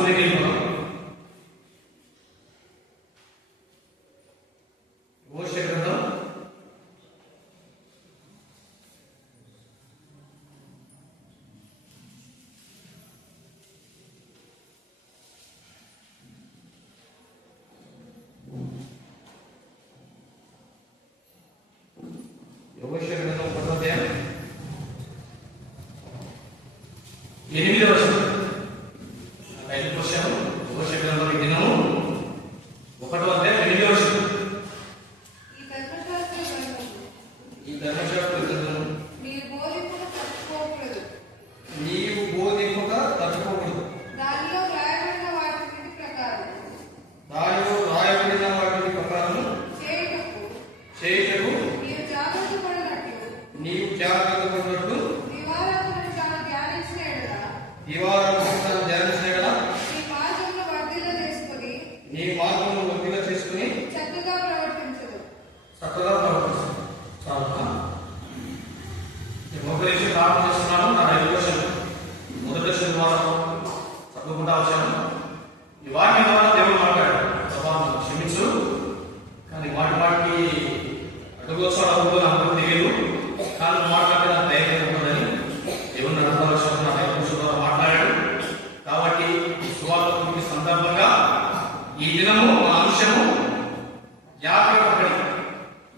వాక్యంలోకి వెళ్ళిపోదాం. మోషే గ్రంథం 8వ వచనం. బైబిల్ పుస్తకం మోషే గ్రంథం దినము 1వ అధ్యాయం 8వ వచనం. ఈ ధర్మశాస్త్ర గ్రంథము నీవు బోధింపక తప్పుకోకూడదు. దానిలో రాయబడిన వాటి ప్రకారం చేయుటకు నీవు జాగ్రత్త పడినట్టు దివారాత్మను ధ్యానించిన కదా నీ మార్గంలో వర్ధిల్ల చేసుకుని చక్కగా ప్రవర్తించదు. చాలా మొదటి ప్రార్థన చేస్తున్నాను. నా 5వ వచనం మొదటి శనివారం చదువుకుంటా వచ్చాను. ఈ వాక్యం ద్వారా దేవుడు మాట్లాడాడు. సభను క్షమించు, కానీ వాటికి అడుగులో నాకు తెలియదు, కానీ మాట్లాడితే నాకు ధైర్యం ఉంటుందని దేవుడు నడపవలసిన నా 5వ వచనం ద్వారా మాట్లాడాడు. కాబట్టి సువార్తకి సందర్భంగా ఈ దినము మా అంశము జాగ్రత్త పడి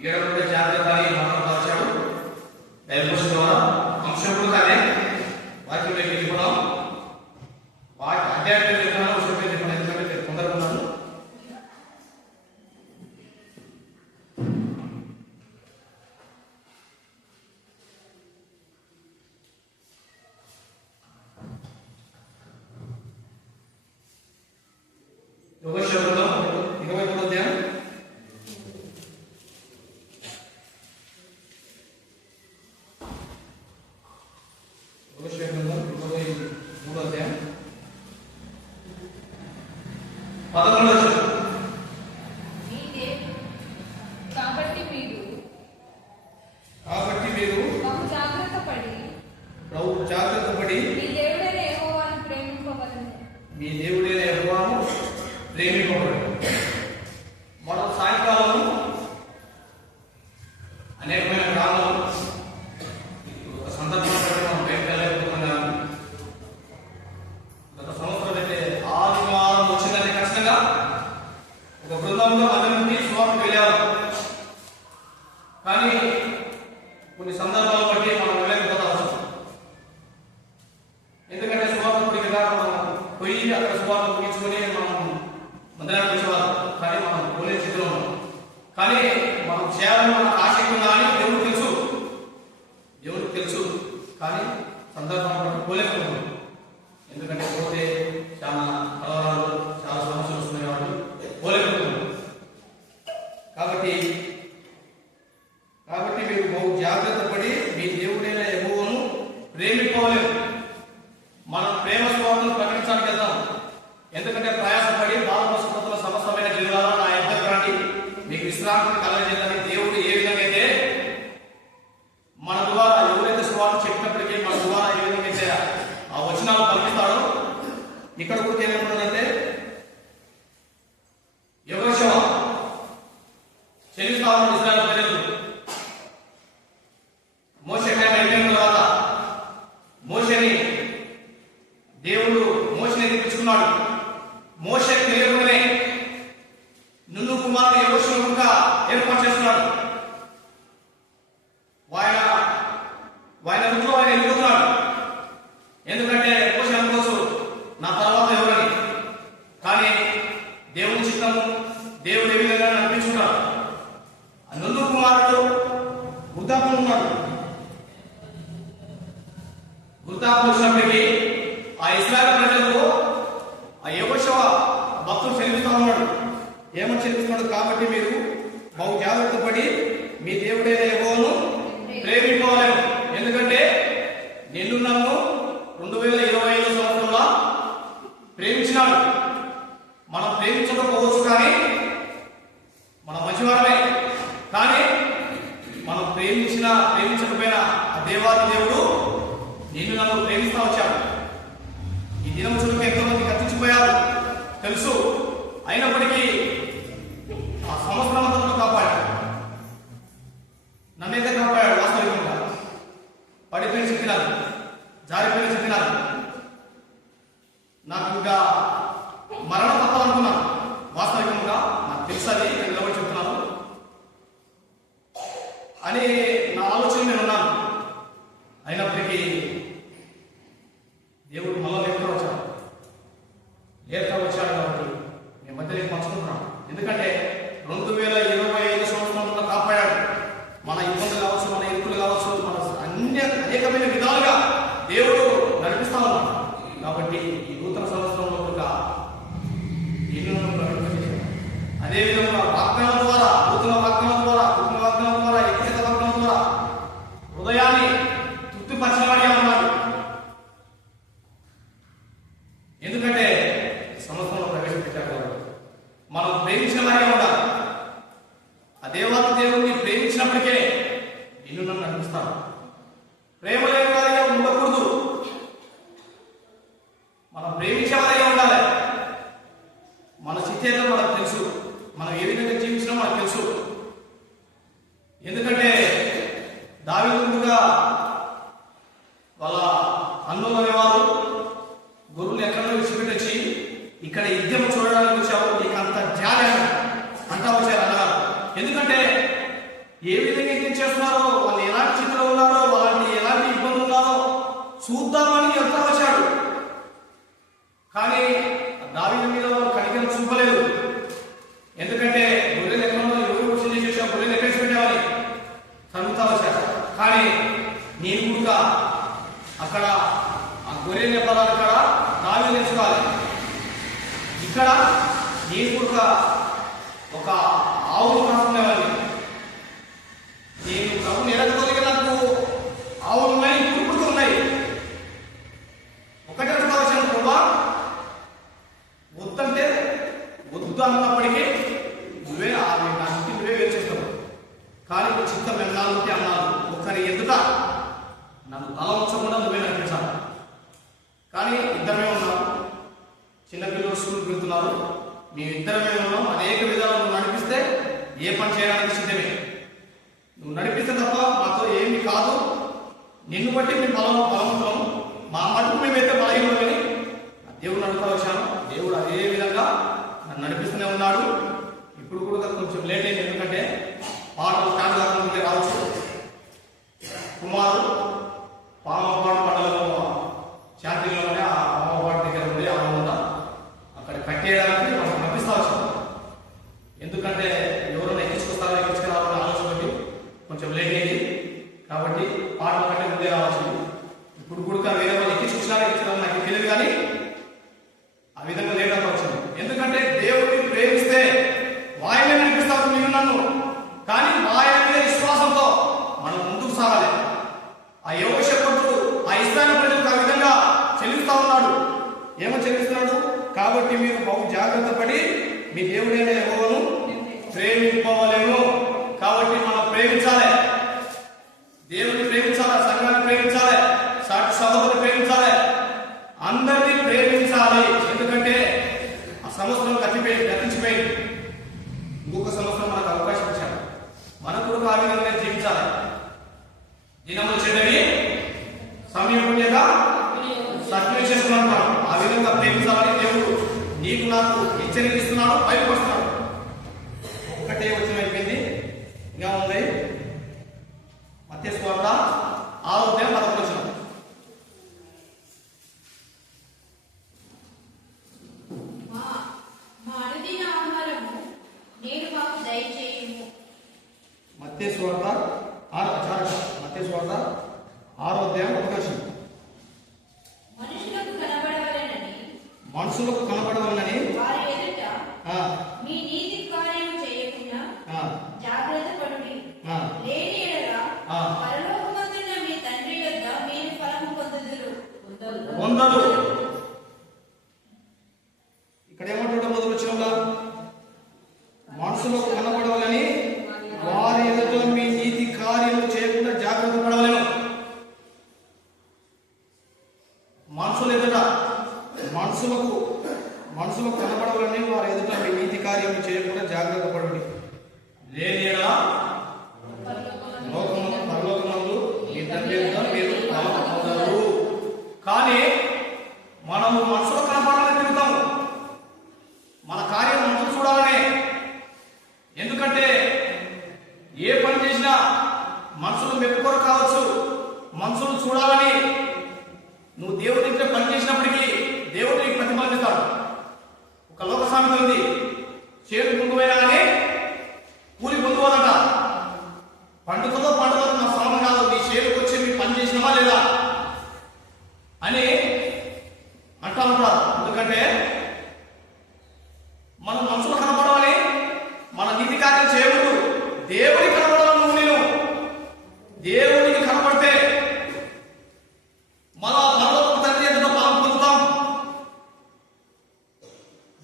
ఏడవ జాగ్రత్త అని మాట్లాడాడు. 5వ వచనం ద్వారా అంశం కూడా అదే. వాక్యంలోకి వెళ్ళిపోదాం. అధ్యాయం చెప్పినాను, ఎందుకంటే తొందరగా ఉన్నాను. యోగేశ్వర గ్రంథం 23వ అధ్యాయం 11వ వచనం. కాబట్టి మీరు బహు జాగ్రత్త పడి మీ దేవుడైన యెహోవాను ప్రేమింపవలెను. మనం సాయంకాలం అనేకమైన గ్రామాలు ఒక సందర్భం మనం బయటకు వెళ్ళకపోతున్నాం. గత సంవత్సరం అయితే ఆదివారం వచ్చిందంటే ఖచ్చితంగా ఒక బృందంలో 10 మంది సువార్తకు వెళ్ళారు. కానీ కొన్ని సందర్భాలు బట్టి మనం వెళ్ళకపోతాం. ఎందుకంటే సువార్తకుడికి మనం పోయి అక్కడ సువార్త ముగించుకొని మనం మందిరానికి వచ్చేవారు, కానీ మనం పోలే స్థితిలో ఉన్నాం. కానీ మనం చేయాలని మనకు ఆసక్తి ఉందా అని దేవుడికి తెలుసు, కానీ సందర్భాలు పోలేకపోతున్నాం. ఎందుకంటే పోతే చాలా కలవరాలు, చాలా సమస్యలు వస్తున్నాయి కాబట్టి పోలేకపోతున్నాం. కాబట్టి మీరు బహు జాగ్రత్త పడి మీ దేవుడైన యెహోవాను ప్రేమింపవలెను. మనం ప్రేమ స్వార్థను ప్రకటించడానికి వెళ్తాం. ఎందుకంటే ప్రయాసపడి బాధపడుతున్న సమస్తమైన జీవాల నా యొద్దకు రండి, మీకు విశ్రాంతిని కలగజేయాలని దేవుడు ఏ విధంగా అయితే మన ద్వారా ఎవరైతే స్వార్థ చెప్పినప్పటికీ మన ద్వారా ఏ విధంగా అయితే ఆ వచనాలు పలికిస్తాడో ఇక్కడ కూడా ఏమంటుందంటే యెహోషువ చెల్లిస్తామని ఇశ్రాయేలు ప్రజలు మోషే టైం అయిపోయిన తర్వాత దేవుడు మోషేని తెప్పించుకున్నాడు. మోషే తెలియకుండానే నున్ను కుమారుడు యెహోషువగా ఏర్పాటు చేస్తున్నాడు. ఆయన ఇంట్లో ఆయన ఎదుగుతున్నాడు. ఎందుకంటే మోషే అనుకోవచ్చు నా తర్వాత ఎవరని, కానీ దేవుని చిత్తము దేవుడు ఏ విధంగా నడిపించుకున్నాడు. నున్ను కుమారుడు వృద్ధాపం ఉన్నాడు. వృద్ధాపం వచ్చినప్పటికీ ఆ ఇశ్రాయేలు ప్రజలకు ఆ యెహోషువ భక్తులు చెల్లిస్తా ఉన్నాడు. ఏమని చెల్లిస్తున్నాడు? కాబట్టి మీరు బహు జాగ్రత్త పడి మీ దేవుడైన యెహోవాను ప్రేమింపవలెను. ఎందుకంటే నిన్ను నన్ను 2025 సంవత్సరంలో ప్రేమించినాడు. మనం ప్రేమించకపోవచ్చు, కానీ మన మంచివారమే. కానీ మనం ప్రేమించకపోయినా ఆ దేవాది దేవుడు నిన్ను నన్ను ప్రేమిస్తా వచ్చాడు. ఈ దినం చుట్టూ ఎంతోమంది కత్తించిపోయారు. తెలుసు. అయినప్పటికీ ఆ సంవత్సరం అంతా కాపాడాడు. నన్నైతే కాపాడాడు. వాస్తవికంగా పడిపోయిన చెప్పినారు, జారిపోయిన చెప్పినారు. నాకు ఇంకా మరణం తప్పాలనుకున్నాను. వాస్తవికంగా నాకు తెలుసు, అది నిలబడి చెప్తున్నాను అని నా ఆలోచన నేను ఉన్నాను. అయినప్పటికీ దేవుడు మళ్ళా లేపుతా వచ్చాడు కాబట్టి మేము మధ్యలో పంచుకుంటున్నాం. ఎందుకంటే 2025 సంవత్సరంలో కాపాడాడు. మన ఇబ్బందులు కావచ్చు, మన ఇరుకులు కావచ్చు, మన అనేకమైన విధాలుగా దేవుడు నడిపిస్తా ఉన్నాడు. కాబట్టి ఈ నూతన సంవత్సరంలో కూడా ఎన్నో ప్రకటించాడు. అదేవిధంగా వాగ్దానం ద్వారా, నూతన వాగ్దానం ద్వారా, కుటుంబ వాగ్దానం ద్వారా, వ్యక్తిగత వాగ్దానం ద్వారా హృదయాన్ని తృప్తిపరచబడి ఉన్నాడు. ఎందుకంటే సంవత్సరంలో ప్రవేశపెట్టారు. మనం ప్రేమించిన వారిగా ఉండాలి. ఆ దేవుడిని ప్రేమించినప్పటికే నిన్ను నన్ను నడిపిస్తాను. ప్రేమ లేని వారిగా ఉండకూడదు. మనం ప్రేమించే వారిగా ఉండాలి. మన స్థితిలో మనకు తెలుసు, మనం ఏ విధంగా జీవించినా మనకు తెలుసు. ఎందుకంటే దావీదు ముందుగా వాళ్ళ అన్నులు అనేవారు గురువులు ఎక్కడో విడిచిపెట్టి వచ్చి ఇక్కడ యుద్ధం చూడడానికి వచ్చావు, నీకు అంత జాలి అంటా వచ్చారు అన్నారు. ఎందుకంటే ఏ విధంగా యుద్ధం చేస్తున్నారో, వాళ్ళు ఎలాంటి స్థితిలో ఉన్నారో, వాళ్ళని ఎలాంటి ఇబ్బందులు ఉన్నారో చూద్దామని వెళ్తా వచ్చాడు. కానీ దావీదు మీద వాళ్ళు కనికరం చూపలేదు. ఎందుకంటే గొర్రెలు ఎక్కడో ఎవరు కూర్చొని చేసావు, గొర్రెలు ఎక్కడ పెట్టేవాళ్ళు కలుగుతా వచ్చారు. కానీ నేను కూడా అక్కడ ఆ గొర్రెలు ఎవ్వాలి, అక్కడ దావీదు నేర్చుకోవాలి. ఇక్కడ నేను కూడా ఒక ఆవును కాసుకునేవాడిని. నేను ప్రభు నిరగతోలిగా నాకు ఆవులు ఉన్నాయి, ఇప్పుడు ఉన్నాయి. ఒకటే వచ్చాను, ప్రభా వద్దంటే వద్దు అన్నప్పటికీ నువ్వే నువ్వే వేరు చేస్తావు. కానీ చిత్తం ఎన్నాళ్ళకి అన్నాను, ఒకరి ఎదుట నన్ను తల ఉంచకుండా నువ్వే నడిపించాలి. కానీ ఇద్దరమే ఉన్నాం, చిన్నపిల్లలు స్కూల్కి వెళ్తున్నారు, మేము ఇద్దరమే ఉన్నాం. అనేక విధాలు నువ్వు నడిపిస్తే ఏ పని చేయడానికి సిద్ధమే. నువ్వు నడిపిస్తే తప్ప మాతో ఏమి కాదు. నిన్ను బట్టి మేము బలవంతులం, మా మటుకు మేమైతే బలహీనమని దేవుడు నడుపుతా వచ్చాను. దేవుడు అదే విధంగా నన్ను నడిపిస్తూనే ఉన్నాడు. ఇప్పుడు కూడా కొంచెం లేట్ అయింది, ఎందుకంటే పాటలు స్టార్ట్ కాకుండా రావచ్చు. కుమారు పాలపాడు మండలంలో చాంతిలోనే ఆ పాలపాడు దగ్గర ఉండే ఆనంద అక్కడ కట్టేయడానికి మనం పంపిస్తా వచ్చాం. ఎందుకంటే ఎవరైనా ఎక్కించుకొస్తారో ఎక్కించుకురావాలని ఆలోచన కొంచెం లేట్ అయింది. కాబట్టి పాటల కంటే ముందే రావచ్చు. ఇప్పుడు కూడా వేరే వాళ్ళు ఎక్కించుకొచ్చినారా ఎక్కించుకున్నారో నాకు తెలియదు, కానీ ఆ విధంగా లేట్ అవుతా వచ్చింది. ఎందుకంటే దేవుడిని ప్రేమిస్తే వాయినే నడిపిస్తాను నేను నన్ను, కానీ వాయన మీద విశ్వాసంతో మనం ముందుకు సాగాలి. ఆ యోగశక్తుడు ఆ ఇస్రాయేలు ప్రజలకు ఆ విధంగా చెల్లిస్తా ఉన్నాడు. ఏమో చెల్లిస్తున్నాడు? కాబట్టి మీరు బహు జాగ్రత్త పడి మీ దేవుడైన యెహోవాను ప్రేమింపవలెను. కాబట్టి మనం ప్రేమించాలి, దేవుడిని ప్రేమించాలి, సంఘాన్ని ప్రేమించాలి, సాటి సహోదరుని ప్రేమించాలి, అందరినీ ప్రేమించాలి. ఎందుకంటే ఆ సంవత్సరం గతించిపోయింది. ఇంకొక సంవత్సరం మనకు అవకాశం ఇచ్చాడు. మనకు కూడా ఆ విధంగా జీవించాలి. దినములు చెడ్డవి, సమయం పుణ్యత సత్యం చేసుకున్నాను. ఆ విధంగా ప్రేమించాలని దేవుడు నీకు నాకు హెచ్చరిస్తున్నాడు, బయటపడుతున్నాడు. ఒక్కటే వచ్చిన అయిపోయింది, ఇంకా ఉంది. మత్తయి సువార్త 6:11. మత్తయి సువార్త 6:11. మనుషులకు కనబడవలనని మీ నీతి కార్యము చేయకుండా జాగ్రత్త పడుడి. లేని యెడల పరలోకమందున్న మీ తండ్రి యొద్ద మీరు ఫలము పొందుదురు. ఇక్కడ ఏమంటాడు మొదలు వచ్చిన మనుషులకు కనబడవలని వారి ఎదుట మీ నీతి కార్యము చేయకుండా జాగ్రత్త పడవలను. మనుషుల ఎదుట మనుషులకు కనబడవలని సామెత ఉంది, చేను కుంకుమైనా కానీ కూలి పొందుకోదట. పండుగతో పండుగతో నా శ్రమ కాదు, మీ చేనుకు వచ్చి మీరు పని చేసినామా లేదా అని అంటా ఉంటారు. ఎందుకంటే మనం మనుషులు కనపడాలి, మన నీతి కార్యం చేయకూడదు, దేవుడికి కనపడాలి. నువ్వు నేను దేవుడికి కనపడితే మన పరలోక తండ్రి ఎదుట మనం పొందుతాం.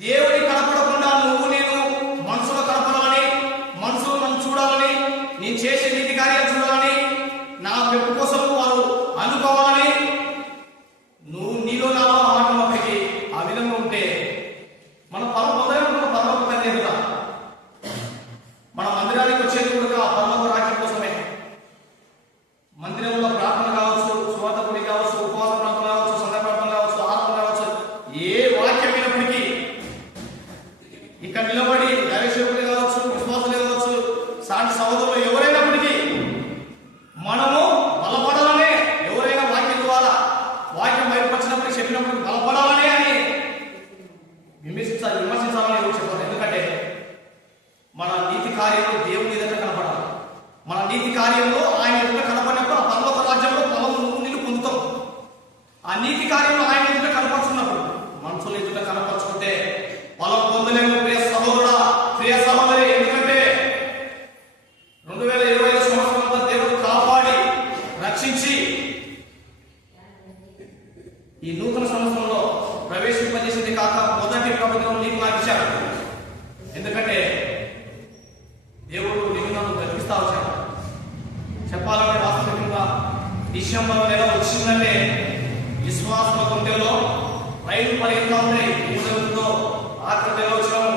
దేవుడికి కనపడకుండా నువ్వు నేను మనుషులు కనపడాలని, మనుషులు నన్ను చూడాలని, నేను చేసే నీతి కార్యాలు చూడాలని, నా మెప్పు కోసం వారు అనుకోవాలని నువ్వు నీలో నా మాట ఒకటి ఆ విధంగా ఉంటే మన పరలోక తండ్రి ఎదుట మన మందిరానికి వచ్చేది కూడా ఆ పరలోక రాజ్యం కోసమే. మందిరంలో ప్రార్థన కావచ్చు, సువార్త కూడి కావచ్చు, ఉపవాస ప్రార్థన కావచ్చు, సంధ్య ప్రార్థన కావచ్చు, ఆరాధన కావచ్చు, ఏ వాక్యం అయినప్పటికీ ఇక్కడ నిలబడి దైవసేవకులు కావచ్చు, విశ్వాసులు కావచ్చు, సాటి సహోదరులు ఎవరైనప్పటికీ మనము బలపడాలనే, ఎవరైనా వాక్యం ద్వారా వాక్యం బయటపరిచినప్పుడు చెప్పినప్పుడు బలపడాలనే అని విమర్శించాలని ఎవరు చెప్పారు. ఎందుకంటే మన నీతి కార్యంలో దేవుని ఎదుట కనపడాలి. మన నీతి కార్యంలో ఆయన ఎదుట కనపడినప్పుడు ఆ పరలోక రాజ్యంలో పొలం నువ్వు నీళ్ళు పొందుతాం. ఆ నీతి కార్యంలో ఆయన ఎదుట కనపరుచుకున్నప్పుడు, మనుషుల ఎదుట కనపరుచుకుంటే పొలం పొందలేము. ప్రియ సహోదరుడా, ప్రియ సహోదరి, ఎందుకంటే 2025 సంవత్సరంలో దేవుడు కాపాడి రక్షించి ఈ నూతన సంవత్సరంలో ప్రవేశింపజేసింది కాక మొదటి ప్రభుత్వం నీకు నాకు ఇచ్చారు. ఎందుకంటే దేవుడు నిన్ను నన్ను బ్రతికిస్తా వచ్చాడు. చెప్పాలంటే వాస్తవికంగా డిసెంబర్ నెల వచ్చిందంటే విశ్వాస గుండెలో రైలు పరిగెత్తా ఉంటాయి. ఈ రోజుతో ఆఖరి నెల వచ్చినాము.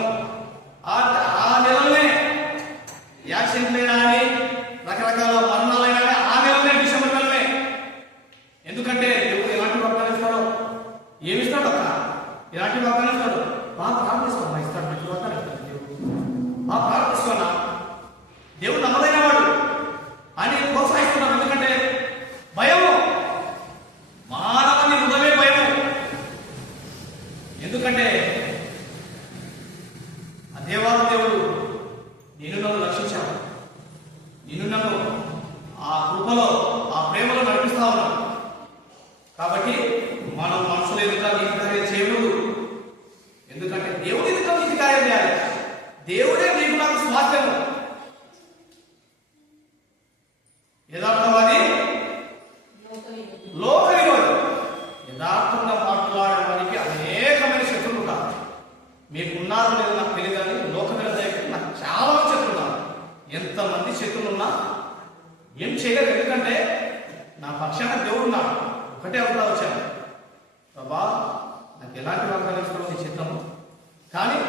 ఆ నెలలోనే యాక్సిడెంట్ అయినా కానీ రకరకాల మరణాలైనా కానీ ఆ నెలనే, డిసెంబర్ నెలనే. ఎందుకంటే దేవుడు ఎలాంటి వాగ్దానం ఇస్తాడో, ఏమిస్తాడు అక్క, ఎలాంటి వాగ్దానం ఇస్తాడు, బాగా ప్రార్థిస్తాను ఇస్తాడు, మంచి వాగ్దానం ఇస్తాడు దేవుడు, బాగా ప్రార్థిస్తున్నా, దేవుడు నమ్మదైన వాడు అని ప్రోత్సహిస్తున్నాం. ఎందుకంటే భయము, మానవుని హృదయమే భయము. ఎందుకంటే ఆ దేవాలయ దేవుడు నిన్ను నన్ను రక్షించాడు, నిన్ను నన్ను ఆ కృపలో ఆ ప్రేమలో నడిపిస్తా ఉన్నాడు. కాబట్టి మనం మనసులో ఎదుట నీతి కార్యం చేయకూడదు. ఎందుకంటే దేవుడి ఎదుట నీతి కార్యం చేయాలి. దేవుడే నీకు నాకు స్వాస్థ్యము. యథార్థవాది లోక విరోధి. యథార్థంగా మాట్లాడడానికి అనేకమైన శత్రువులు ఉంటారు. మీకు ఉన్నారో లేదో నాకు తెలియదు, కానీ లోక విరోధి నాకు చాలా శత్రువులు ఉన్నారు. ఎంతమంది శత్రువులు ఉన్నా ఏం చేయలేదు. ఎందుకంటే నా పక్షాన దేవుడు ఉన్నాడు. ఒకటే అవుతా వచ్చాను, ప్రభా నాకు ఎలాంటి వాగ్దానం ఇస్తావో నీ చిత్తము, కానీ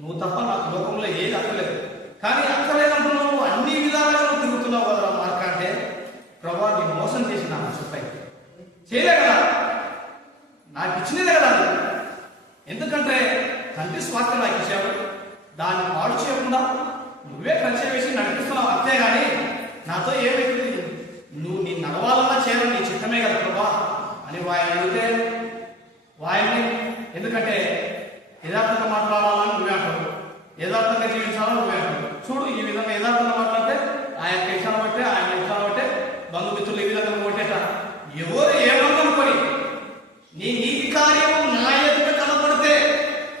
నువ్వు తప్ప నాకు లోకంలో ఏది అక్కర్లేదు. కానీ అక్కర్లేదంటున్నావు, అన్ని విధాలుగా నువ్వు తిరుగుతున్నావు కదా మార్క అంటే, ప్రభా నేను మోసం చేసిన చెప్పై చేయలే కదా, నాకు ఇచ్చినదే కదా అది. ఎందుకంటే తండ్రి స్వార్థం నాకు ఇచ్చావు, దాన్ని పాడు చేయకుండా నువ్వే ఖర్చు వేసి నడిపిస్తున్నావు అంతే. కానీ నాతో ఏమైతుంది, నువ్వు నీ నడవాలన్నా చేయాలని నీ చిత్తమే కదా ప్రభా అని వాయిని అడిగితే వాయిని, ఎందుకంటే యథార్థంగా మాట్లాడాలని నువ్వే అంటావు, యథార్థంగా జీవించాలని నువ్వే అంటావు. చూడు, ఈ విధంగా యథార్థంగా మాట్లాడితే ఆయన ఇష్టాన్ని బట్టే, ఆయన ఇష్టాన్ని బట్టే బంధుమిత్రులు ఈ విధంగా కొట్టేట ఎవరు ఏమనుకొని నీ నీతి కార్యం నా ఎదుట కనపడితే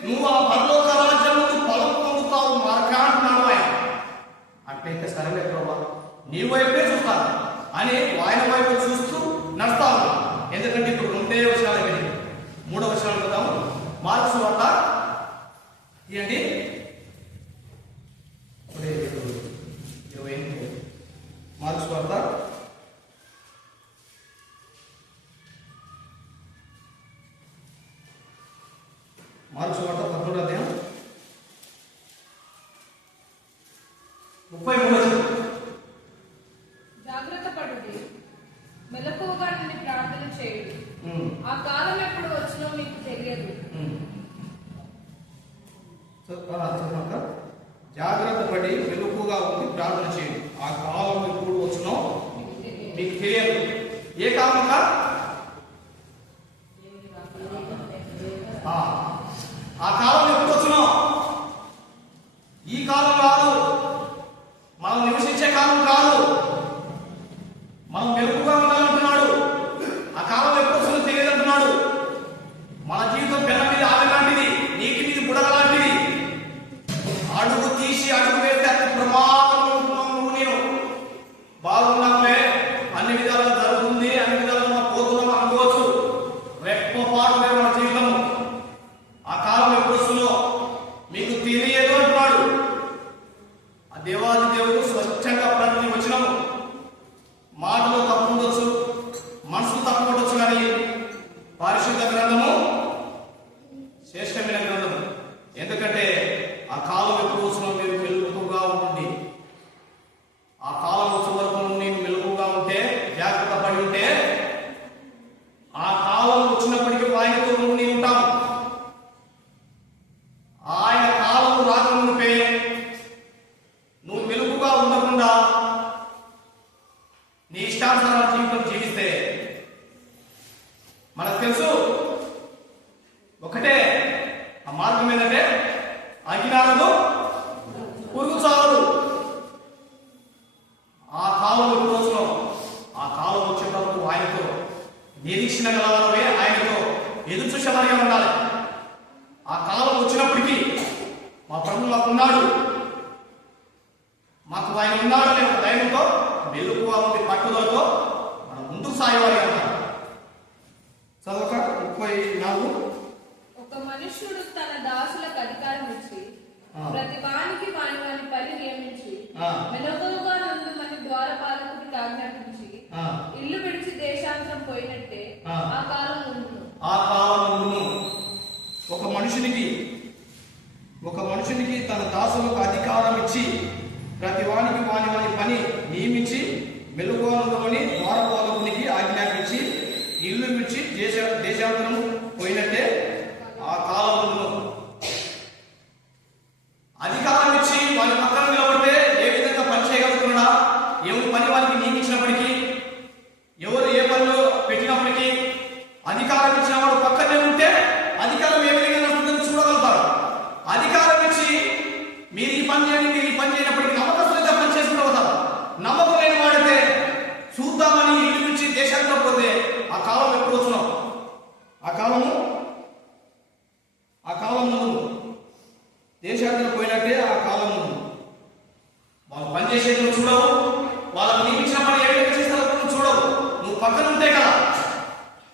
నువ్వు ఆ పరలోక రాజ్యం పొలం పొందుతావు మార్క అంటున్నాడు ఆయన. అట్లయితే సరేలే ప్రభా నీ వైపే చూస్తాను అని ఆయన వైపు చూస్తూ నడుస్తావు. ఎందుకంటే ఇప్పుడు 2 విషయాలు అయిపోయింది. 3వ విషయాలు చూద్దాము. మార్కు సువార్త ఇవ్వండి, 28 మార్కు సువార్త 11వ అధ్యాయం 33. జాగ్రత్త పడుడి, మెలకువగా నుండి ప్రార్థన చేయుడి, ఆ కాలం ఎప్పుడు వచ్చినో మీకు తెలియదు. జాగ్రత్త పడి మెలకువగా ఉండి ప్రార్థన చేయండి, ఆ కాలం ఎప్పుడు వచ్చినో మీకు తెలియదు. ఏ కాలం? ఆ కాలం ఎప్పుడు వచ్చినో నిరీక్షణ గలవారే ఆయనతో ఎదురు చూసేవారిగా ఉండాలి. ఆ కాలం వచ్చినప్పటికీ మా ప్రభు మాకు ఉన్నాడు, మాకు ఆయన ఉన్నాడు అనే ఒక ధైర్యంతో మెలుకువ ఉంది పట్టుదలతో మనం ముందుకు సాగేవారిగా ఉండాలి. చదవక 34. ఒక మనుష్యుడు తన దాసులకు అధికారం ఇచ్చి ప్రతి వానికి వాని వాని పని నియమించి మెలకువగా నుండి ద్వారపాలకుడికి ఆజ్ఞాపించి ఇల్లు విడిచి దేశాంతరం పోయినట్టే ఆ కాలం ఉండును. ఒక మనుషునికి తన దాసులకు అధికారం ఇచ్చి ప్రతి వానికి వాని వాని పని నియమించి మెలకువని ద్వారపాలకునికి ఆజ్ఞాపించి ఇల్లు విడిచి దేశాంతరం పోయినట్టే ఆ కాలంలో అధికారం ఇచ్చి వారి పక్కన నిలబడితే ఏ విధంగా పని చేయగలుగుతున్నా, ఎవరి పని వారికి నియమించినప్పటికీ, ఎవరు ఏ పనిలో పెట్టినప్పటికీ అధికారం ఇచ్చిన వాడు పక్కనే ఉంటే అధికారం ఏ విధంగా నడుస్తుందని చూడగలుగుతారు. అధికారం ఇచ్చి మీరు ఈ పని చేయండి, మీరు ఈ పని చేయనప్పటికీ నమ్మకస్తులుగా పని చేసుకుంటూ పోతారు. నమ్మకం లేని వాడితే చూద్దామని ఇల్లు నుంచి దేశాంతరం పోతే ఆ కాలం ఎప్పుడు వచ్చినాం? ఆ కాలము దేశాంతరం పోయినట్టే ఆ కాలం వాళ్ళు పనిచేసేది నువ్వు చూడవు, వాళ్ళకు నియమించిన పని ఏ విధంగా చేస్తారో నువ్వు చూడవు. నువ్వు పక్కన ఉంటే కదా,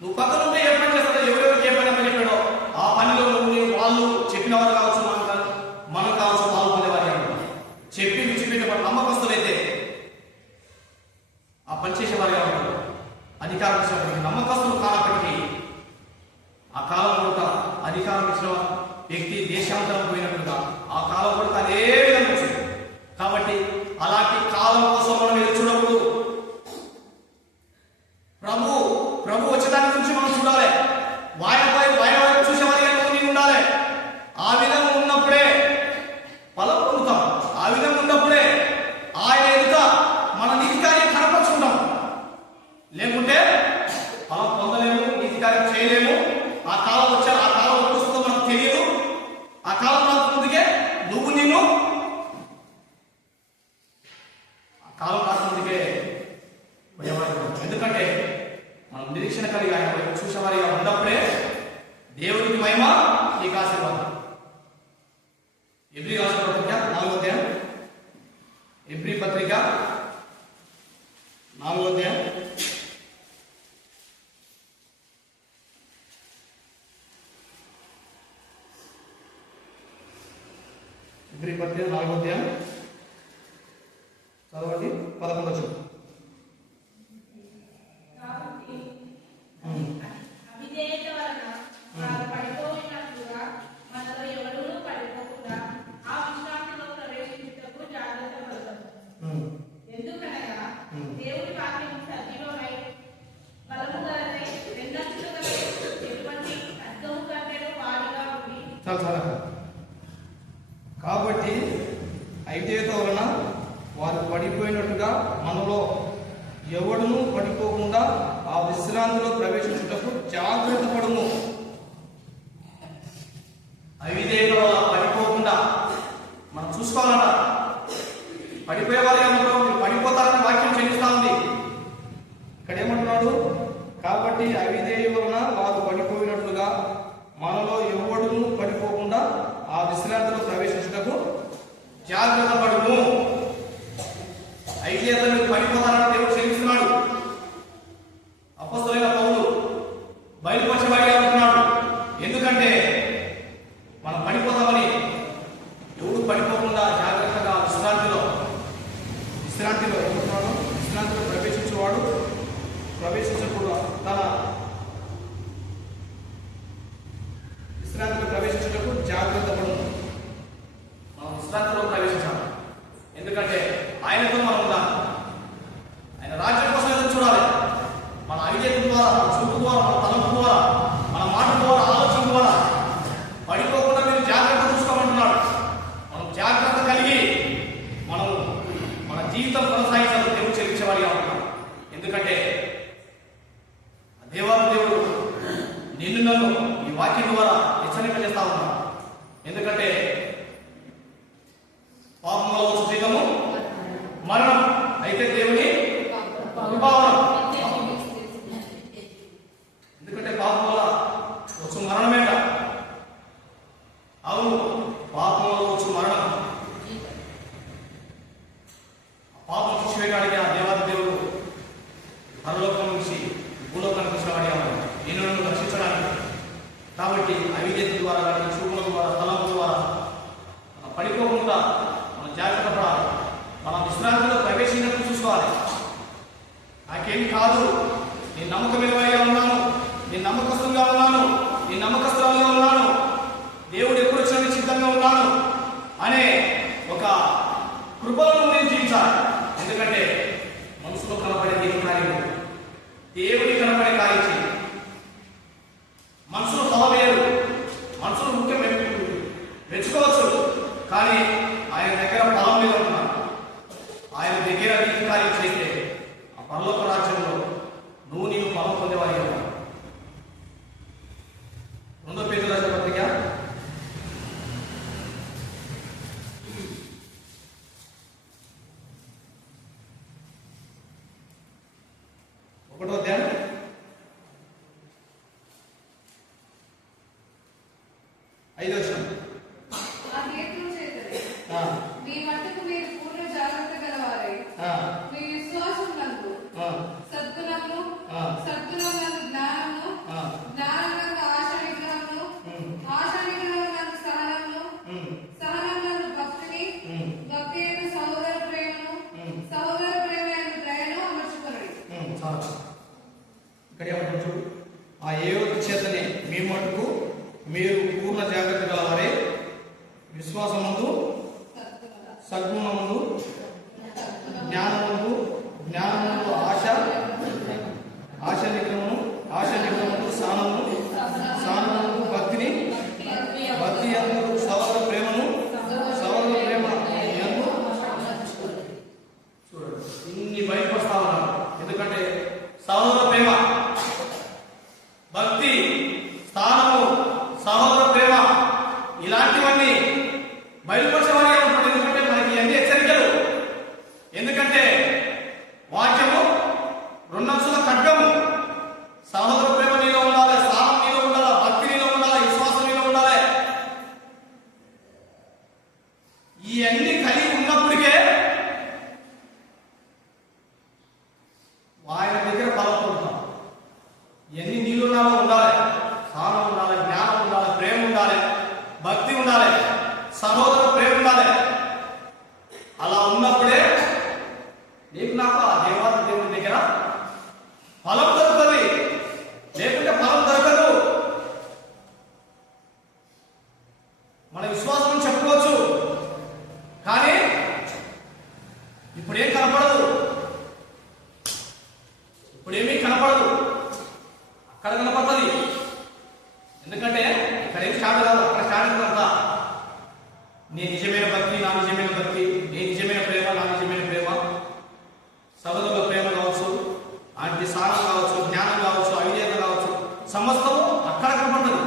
నువ్వు పక్కన ఉంటే ఏ పని చేస్తారో, ఎవరెవరికి ఏ పని చెప్పాడో ఆ పనిలో నువ్వు వాళ్ళు చెప్పిన వారు కావచ్చు, మనం కావచ్చు, పాల్గొనేవారి చెప్పి విడిచిపెట్టే నమ్మకస్తులైతే ఆ పని చేసేవారిగా ఉంటారు. అధికారం ఇచ్చినప్పటికీ నమ్మకస్తులు కానప్పటికీ ఆ కాలం కూడా అధికారం ఇచ్చిన వ్యక్తి దేశాంతరం పోయినట్టుగా ఆ కాలం కూడా అదే విధంగా వచ్చింది. కాబట్టి అలాంటి కాలం కోసం మనం ఎదురు చూడకూడదు. ప్రభు వచ్చేదాని గురించి మనం చూడాలి. వాయిన చూసేవారిగా నీవు ఉండాలి. ఆ విధంగా ఉన్నప్పుడే ఫలం పొందుతాం. ఆ విధంగా ఉన్నప్పుడే ఆయన ఎదుట మన నీతి కార్యం కనపరుచుకుంటాం. లేకుంటే ఫలం పొందలేము, నీతి కార్యం చేయలేము. ఆ కాలం వచ్చా, ఆ కాలం వస్తుందో మనకు తెలియదు. ఆ కాలం రాకముందుకే నేను ఆ కాలం రాకముందుకే ఎందుకంటే మనం నిరీక్షణ కలిగి ఆయన వైపు చూసేవారిగా ఉన్నప్పుడే దేవునికి మహిమ, నీకు ఆశీర్వాదం. ఎబ్రీ రాసిన పత్రిక 4వ అధ్యాయం, ఎబ్రీ పత్రిక 4వ అధ్యాయం 4వ అధ్యాయం చదవండి 11. అవిధేయత వలన వారు పడిపోయినట్లుగా మనలో ఎవరునూ పడిపోకుండా ఆ విశ్రాంతిలో ప్రవేశించుటకు జాగ్రత్త పడతారు. ఎందుకనగా దేవుని వాక్యం సజీవమై బలము గలదై రెండంచులు గల ఎటువంటి ఖడ్గము కంటేనూ వాడిగా ఉంది. కాబట్టి ఐదేత వలన వారు పడిపోయినట్టుగా మనలో ఎవడునూ పడిపోకుండా ఆ విశ్రాంతిలో ప్రవేశించుటకు జాగ్రత్త పడుము. అవిధేయత వల్ల పడిపోకుండా మనం చూసుకోవాలట. పడిపోయే వారి పడిపోతారని వాక్యం చెల్లిస్తా ఉంది. ఇక్కడ ఏమంటున్నాడు? కాబట్టి అవిధేయ వలన వారు పడిపోయినట్లుగా మనలో ఎవడునూ పడిపోకుండా ఆ విశ్రాంతిలో ప్రవేశించుటకు జాగ్రత్త పడుము. అయితే మీరు పడిపోతారని దేవుడు చెల్లిస్తున్నాడు. అపొస్తలుడైన పౌలు బయలుపరచబడిగా ఉంటున్నాడు. ఎందుకంటే మనం పడిపోతామని ఎవడు పడిపోకుండా జాగ్రత్తగా విశ్రాంతిలో ఏమంటున్నాడు? విశ్రాంతిలో ప్రవేశించేవాడు ప్రవేశించకూడదు. తన విశ్రాంతిలో ప్రవేశించటకు జాగ్రత్త పడు. మనం విశ్రాంతిలో ప్రవేశించాలి. ఎందుకంటే ఆయనతో మనం ఉండాలి. ఆయన రాజ్యం కోసం ఎదురు చూడాలి. మన ఐడియా ద్వారా, మన చూపు ద్వారా, మన తలంపు ద్వారా, మన మాట ద్వారా, ఆలోచన ద్వారా పడిపోకుండా మీరు జాగ్రత్త చూసుకోమంటున్నాడు. మనం జాగ్రత్త కలిగి మనం మన జీవితం కొనసాగించాలని దేవుడు చెల్లించేవాడిగా ఉంటున్నాం. ఎందుకంటే దేవుడు నిన్ను నన్ను ఈ వాక్యం ద్వారా హెచ్చరిక చేస్తా ఉన్నాడు. ఎందుకంటే పాపంలో వచ్చే జీతము మరణం, అయితే దేవుని కృపావరం. పరలోకం నుంచి భూలోకానికి వచ్చిన వాడు నేను రక్షించడానికి. కాబట్టి అవిధేత ద్వారా కానీ చూపుల ద్వారా తలంపుల ద్వారా పడిపోకుండా మనం జాగ్రత్త పడాలి. మనం విశ్రాంతిలో ప్రవేశించినట్టు చూసుకోవాలి. నాకేమి కాదు, నేను నమ్మకమైనవాడిగా ఉన్నాను, నేను నమ్మకస్తుగా ఉన్నాను, నేను నమ్మకస్తులుగా ఉన్నాను, దేవుడు ఎప్పుడు వచ్చినా సిద్ధంగా ఉన్నాను అనే ఒక కృపను నేను జీవించాలి. ఎందుకంటే మనసులో కనపడే దేవుని కార్యం దేవుడి కనపడే కార్యం చేయాలి. మనసులో ఫలమేరు, మనసులో ముఖ్యం మెచ్చుకోవచ్చు, కానీ ఆయన దగ్గర ఫలం మీద ఉన్నారు. ఆయన దగ్గర నీతి కార్యం చేస్తే ఆ పరలోక రాజ్యంలో నీవు ఫలం పొందేవాడి ఉన్నావు. 2 పేతురు రాసిన పత్రిక 1వ అధ్యాయం 5వ వచనం. ఆ హేతువు చేతనే మీ మట్టుకు మీరు పూర్ణ జాగ్రత్త గలవారై మీ విశ్వాసమునందు సద్గుణమును, సద్గుణమునందు జ్ఞానమును, జ్ఞానమునందు ఆశా నిగ్రహమును, ఆశా నిగ్రహమునందు సహనమును, సహనమునందు భక్తిని, భక్తి యందు సహోదర ప్రేమను, సహోదర ప్రేమ యందు దయను అమర్చుకొనుడి. ఇక్కడ ఏమంటారు చూడు, ఆ ఏవోతు చేతనే మీ మట్టుకు మీరు పూర్ణ జాగ్రత్త గలవారే విశ్వాసముందు, సద్గుణముందు, జ్ఞానముందు, జ్ఞానముందు ఆశ నిగ్రహమును, సహనమును, భక్తిని, భక్తి యందు సహోదర ప్రేమను, సహోదర ప్రేమ యందు చూడండి. ఇన్ని బయటపడతా ఉన్నారు. ఎందుకంటే సహోదర ప్రేమ, భక్తి, స్థానము, సహోదర ప్రేమ ఇలాంటివన్నీ బయలుపరచమని అనుకుంటుంది. ఎందుకంటే మనకి అన్ని హెచ్చరికలు. ఎందుకంటే వాక్యము 2 అంచుల ఖడ్గము. సహోదర ప్రేమ నీలో ఉండాలి, స్థానం నీలో ఉండాలి, భక్తి నీలో ఉండాలి, విశ్వాసం నీలో ఉండాలి. ఇవన్నీ కలిగి ఉన్నప్పటికే ఆయన దగ్గర ఫలం పొందుతాం. ఇవన్నీ నీలో ఉండాలి, స్థానం ఉండాలి, జ్ఞానం ఉండాలి, ప్రేమ ఉండాలి, భక్తి ఉండాలి, సహోదర ప్రేమ ఉండాలి. అలా ఉన్నప్పుడే నీకు నాకు ఆ దేవుని దగ్గర ఫలం దొరుకుతుంది. లేకుంటే ఫలం దొరకదు. మన విశ్వాసం చెప్పుకోవచ్చు, కానీ ఇప్పుడేం కనపడదు, ఇప్పుడేమీ కనపడదు. అక్కడ కనపడుతుంది. ఎందుకంటే ఇక్కడ ఏం స్టార్ట్ కాదు, అక్కడ స్టార్ట్ అవుతుందంతా. నీ నిజమైన భక్తి, నా నిజమైన భక్తి, నీ నిజమైన ప్రేమ, నా నిజమైన ప్రేమ, సహోదరుల ప్రేమ కావచ్చు, ఆంటి సారం కావచ్చు, జ్ఞానం కావచ్చు, అవిధేయత కావచ్చు, సమస్తము అక్కడ కనపడుతుంది.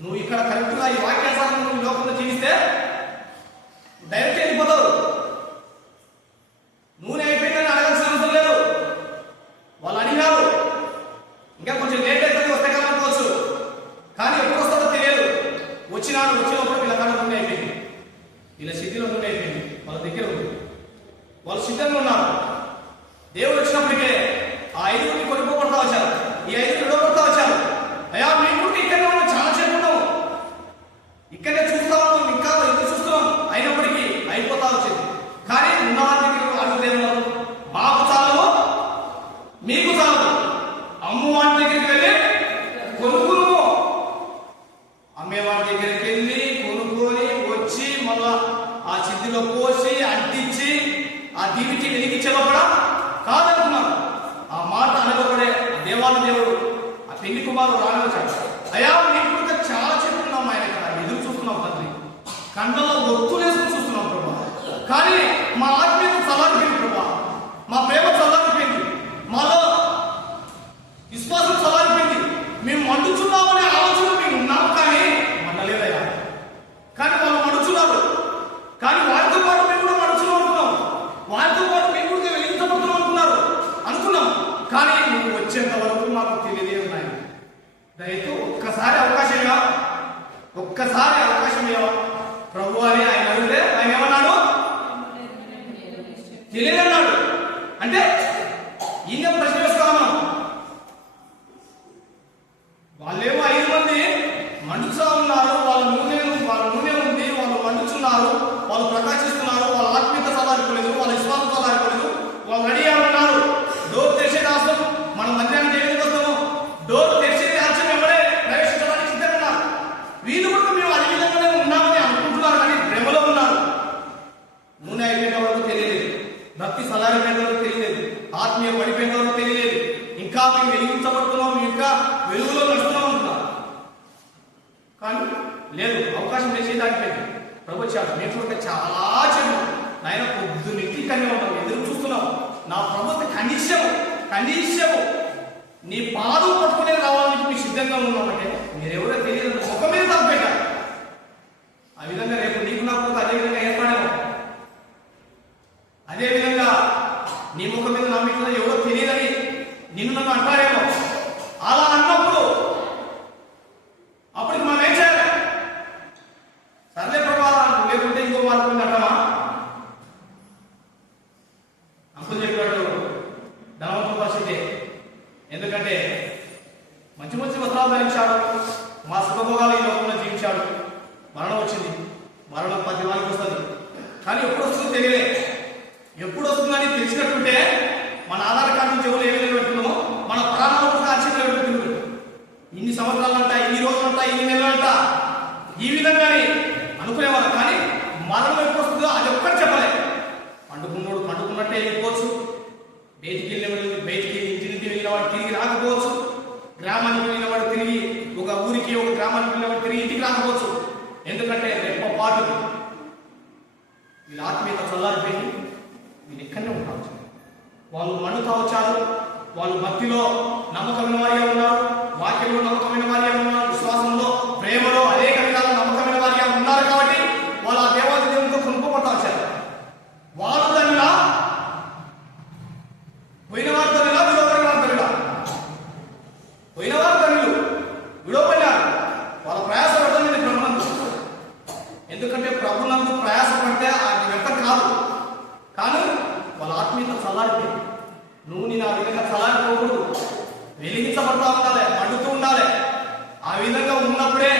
నువ్వు ఇక్కడ కరెక్ట్గా ఈ వాక్యాసారం నువ్వు లోకంలో జీవిస్తే డైరెక్ట్ వెళ్ళిపోతావు. నూనె అయిపోయిందని అడగాల్సిన అవసరం లేదు. వాళ్ళు అడిగారు, ఇంకా కొంచెం లేట్ అయితే వస్తే కనుకోవచ్చు, కానీ ఎప్పుడు వస్తాడో తెలియదు. వచ్చినప్పుడు వీళ్ళ కాడ నూనె అయిపోయింది, వీళ్ళ స్థితిలో నూనె అయిపోయింది, వాళ్ళ దగ్గర ఉంది, వాళ్ళు సిద్ధంగా ఉన్నారు. దేవుడు వచ్చినప్పటికే ఆ 5 కొనుక్కోబడతా వచ్చారు, ఈ 5 విడవబడతా వచ్చారు. అయ్యా మీకు ఇక్కడనే ఉన్నాం, చాలా సేపు ఉన్నాం, ఇక్కడనే చూస్తా ఉన్నాం, ఇంకా ఎందుకు చూస్తున్నాం, అయినప్పటికీ అయిపోతా వచ్చింది. కానీ ఉన్నవారి దగ్గర అడుగుదేమో, మాకు చాలదు, మీకు చాలదు, అమ్మవారి దగ్గరికి వెళ్ళి కొనుక్కును. అమ్మేవాడి దగ్గరికి వెళ్ళి కొనుక్కొని వచ్చి మళ్ళా ఆ చిద్దిలో పోసి అంటించి ఆ దీవికి వెలిగించేలోపడ కాదనుకున్నాను. ఆ మాట అనగబడే దేవాలయ దేవుడు ఆ పెళ్లి కుమారుడు రానివచ్చాడు. అయ్యా నీకు ఇంకా చాలా చెప్తున్నాం, ఆయన ఇక్కడ ఎదురు చూస్తున్నాం తండ్రి, కండలో ఒత్తులేసుకుని చూస్తున్నాం ప్రభా. కానీ మా ఆత్మీయత చల్లారిపోయింది ప్రభా, మా ప్రేమ చల్లారిపోయింది, మాలో విశ్వాసం చల్లారిపోయింది. మేము మండుచున్నామనే ఆలోచన మేము ఉన్నాము, కానీ మండలేదయ్యా. కానీ వాళ్ళు మడుచున్నారు, కానీ వారితో పాటు మేము కూడా మడుచున్నాం అనుకున్నాం, వారితో పాటు మేము కూడా వెలిగించబడుతున్నాం అనుకున్నాం. కానీ నువ్వు వచ్చేంత వరకు మాకు తెలియదే ఉన్నాయి. దయతో ఒక్కసారి అవకాశం ఇవ్వ ప్రభు అని ఆయన అడిగితే ఆయన ఏమన్నాడు? తెలియదన్నాడు. అంటే ఈయన ప్రశ్న వేసుకోవాలి మనం. వెలిగించబడుతున్నాం, ఇంకా వెలుగులో నడుస్తున్నాం అంటున్నాం. కానీ లేదు, అవకాశం లేచి దాటిపోయింది. ప్రభు వచ్చాడు, నేను చూస్తే చాలా చెడు నాయన, పొద్దున్నింటి కన్నా ఉంటాం, ఎదురు చూస్తున్నాం. నా ప్రభుత్వ కనీసము నీ పాదం పట్టుకునే రావాలని మీకు సిద్ధంగా ఉన్నామంటే మీరెవరో తెలియదు, ఒక మీద తప్పేటారు. ఆ విధంగా రేపు నీకు నాకు అదే విధంగా ఏర్పడేమో, అదే విధంగా నీ ముఖం మీద నా మీద ఎవరో తెలియదని నిన్ను నన్ను అంటారేమో. అలా అన్నప్పుడు అప్పటికి మనం ఏం చేయాలి? సర్లే ప్రభావం లేకుంటే ఇంకో మార్పు అంటామా? అంకుల్ చెప్పాడు ధనవంతుల పరిస్థితి. ఎందుకంటే మంచి మంచి వస్త్రాలు ధరించాడు, మా సుఖభోగాలు ఈ లోకంలో జీవించాడు. మరణం వచ్చింది, మరణం 10 వారికి వస్తుంది. కానీ ఎప్పుడు వస్తుందో తెలియలే. ఎప్పుడు వస్తుందని తెలిసినట్టుంటే మన ఆధార్ కార్డు నుంచి ఎవరు ఏ విధంగా పెట్టుకున్నామో మన ప్రాణాలు కూడా ఆశ్చర్యంగా పెట్టుకుంటారు. ఇన్ని సంవత్సరాలంట, ఇన్ని రోజులంట, ఇన్ని నెలలంట, ఈ విధంగానే అనుకునేవారు. కానీ మరణం ఎప్పుడు వస్తుందో అది ఒక్కటి చెప్పలే. పండుకున్నట్టే వెళ్ళిపోవచ్చు, బయటికి ఇంటికి వెళ్ళిన వాడు తిరిగి రాకపోవచ్చు, గ్రామానికి వెళ్ళిన వాడు తిరిగి ఒక ఊరికి ఒక గ్రామానికి వెళ్ళిన వాడు తిరిగి ఇంటికి రాకపోవచ్చు. ఎందుకంటే రెప్ప పాటు వీళ్ళ ఆత్మీయత చల్లారిపోయింది, వీళ్ళు ఎక్కడనే ఉంటారు. వాళ్ళు మనుతా వచ్చారు, వాళ్ళు భక్తిలో నమ్మకమైన వారిగా ఉన్నారు, వాక్యంలో నమ్మకమైన వారిగా ఉన్నారు, విశ్వాసంలో ప్రేమలో అనేక విధాల నమ్మకమైన వారిగా ఉన్నారు. కాబట్టి వాళ్ళు ఆ దేవాది దేవునితో కొనుక్కోబడతా వచ్చారు. వాళ్ళు దానిలా పోయిన వారు తల్లిలా, విడవబడిన వారు తల్లిలా. పోయిన వారు తల్లిలు విడవబడినారు, వాళ్ళ ప్రయాస పడుతుంది ప్రభునందు. ఎందుకంటే ప్రభునందు ప్రయాస పడితే అది వ్యర్థం కాదు. కానీ వాళ్ళ ఆత్మీయత చల్లారిపోయింది. నువ్వు నేను ఆ విధంగా చల్లారిపోకూడదు, వెలిగించబడతా ఉండాలి, మండుతూ ఉండాలి. ఆ విధంగా ఉన్నప్పుడే,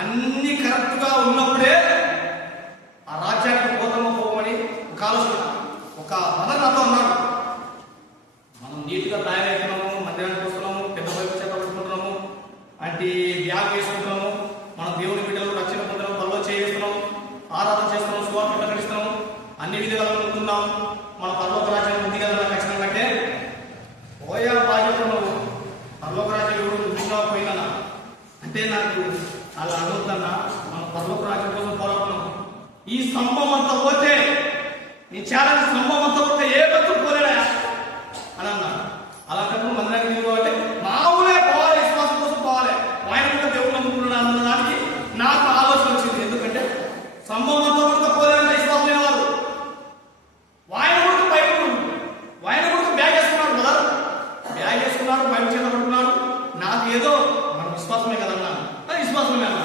అన్ని కరెక్ట్గా ఉన్నప్పుడే ఆ రాజ్యానికి పోతామని ఒక ఆలోచన. ఒక మదర్ నాతో అన్నాడు, మనం నీట్గా తయారవుతున్నాము, మందిరానికి వస్తున్నాము, పెద్ద వైపు చేత పెట్టుకుంటున్నాము, అంటే బ్యాగ్ వేసుకుంటున్నాము, మన దేవుని బిడ్డలు రక్షణ పొందడం పనిలో చేస్తున్నాము, ఆరాధన చేస్తున్నాము, సువార్త ప్రకటిస్తున్నాము, అన్ని విధాలుగా ఉంటున్నాము, మన పరలోక రాజ్యం ఉంది కదా ఖచ్చితంగా. అంటే పోయా బాధ్యత నువ్వు పరలోక రాజ్యం ఎవరు చూసినా పోయినా అంటే నాకు అలా అడుగుతున్నా. మన పరలోక రాజ్యం కోసం పోరాడుతున్నాం. ఈ స్తంభం అంతా పోతే, నీ ఛాలెంజ్ స్తంభం అంతా పోతే ఏ భక్తులు పోలేడా అని అన్నా. అలాంటప్పుడు మందిరానికి తిరుగుతుంటే మామూలే పోవాలి, విశ్వాసం కోసం పోవాలి, ఆయన కూడా దేవుడు నమ్ముకున్నాడు అన్న దానికి నాకు ఆలోచన వచ్చింది. ఎందుకంటే స్తంభం అంతా కూడా పోలేదంటే విశ్వాసం లేవారు. ఆయన కూడా బ్యాగ్ వేసుకున్నాడు కదా, బ్యాగ్ వేసుకున్నాడు, బయట చేత పడుకున్నాడు. నాకు ఏదో మన విశ్వాసమే కదన్నా, అది విశ్వాసమే అన్నా.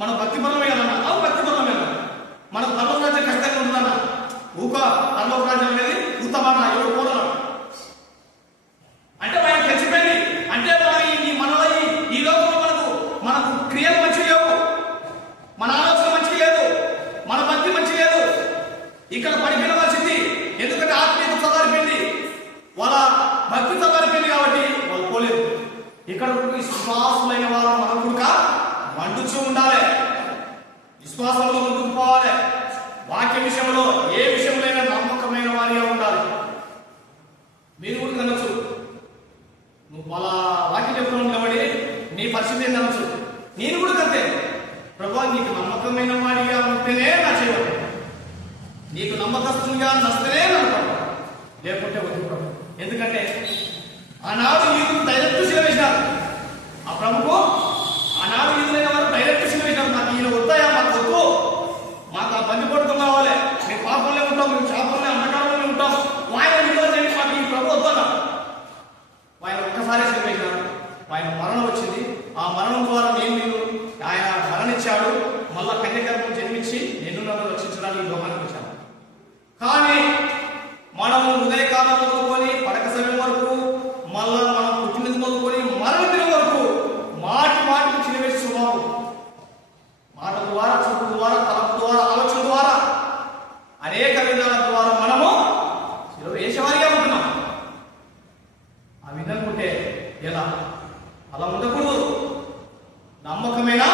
మన భక్తి పరమే కదన్నా, అది భక్తి పరమే అన్నా. మన పరలోక రాజ్యం ఖచ్చితంగా ఉంటుందన్నా. పరలోక రాజ్యం అనేది ఉత్తమన్నా, ఎవరు పోతున్నాడు అంటే ఆయన తెలిసిపోయింది. అంటే మనలో ఈ లోకంలో మనకు క్రియలు మంచి లేవు, మన ఆలోచన మంచి లేదు, మన భక్తి మంచి లేదు. ఇక్కడ పడిపోయిన పరిస్థితి. ఎందుకంటే ఆత్మీయత చల్లారిపోయింది, వాళ్ళ భక్తి చల్లారిపోయింది. కాబట్టి వాళ్ళు పోలేదు. ఇక్కడ విశ్వాసులైన వారు మనం కూడా మండుచూ ఉండాలి, విశ్వాసంలో ముందుకు పోవాలి. వాక్య విషయంలో ఏ విషయంలో నమ్మకమైన వారిగా ఉండాలి. మీరు కూడా కనొచ్చు, నువ్వు వాళ్ళ వాక్యం చెప్తున్నావు కాబట్టి నీ పరిస్థితి ఏం కనొచ్చు. నేను కూడా కంతే, ప్రభా నీకు నమ్మకమైన వాడిగా ఉంటేనే నా చేయవచ్చు, నీకు నమ్మకస్తునిగా నస్తేనే నమ్మకం, లేకుంటే వద్దు ప్రభు. ఎందుకంటే ఆనాడు యూదులు డైరెక్ట్ సిలవేసినారు. ఆ ప్రభుకు ఆనాడు యూదులైన వారు డైరెక్ట్ సిలవేసినారు. నాకు ఈయన వద్దాయా, మాకు వద్దు, మాకు ఆ బంది పడుతున్న వాళ్ళే, మేము పాపంలో ఉంటాం, మేము చేపలనే అంధకారంలో ఉంటాం, ఆయన విడుదల చేయండి, మాకు ఈ ప్రభు వద్దన్నా. ఆయన ఒక్కసారి సిలవేసినారు. ఆయన మరణం వచ్చింది. ఆ మరణం ద్వారా ఆయన మరణించాడు, మళ్ళా కన్యగర్భం జన్మించి నిన్ను నన్ను రక్షించడానికి ఈ లోకానికి వచ్చాడు. కానీ మనము ఉదయకాలం మొదలుకొని పడక సమయం వరకు, మళ్ళా మనం పుట్టినది మొదలుకొని మరణం వరకు మాటికి చిన్నవేసి స్వభావం, మాట ద్వారా, చూపు ద్వారా, తలపు ద్వారా, ఆలోచన ద్వారా, అనేక విధాల ద్వారా మనము వేసేవారిగా ఉంటున్నాం. ఆ విధంగా ఉంటే ఎలా? అలా ఉండకూడదు. నమ్మకమైన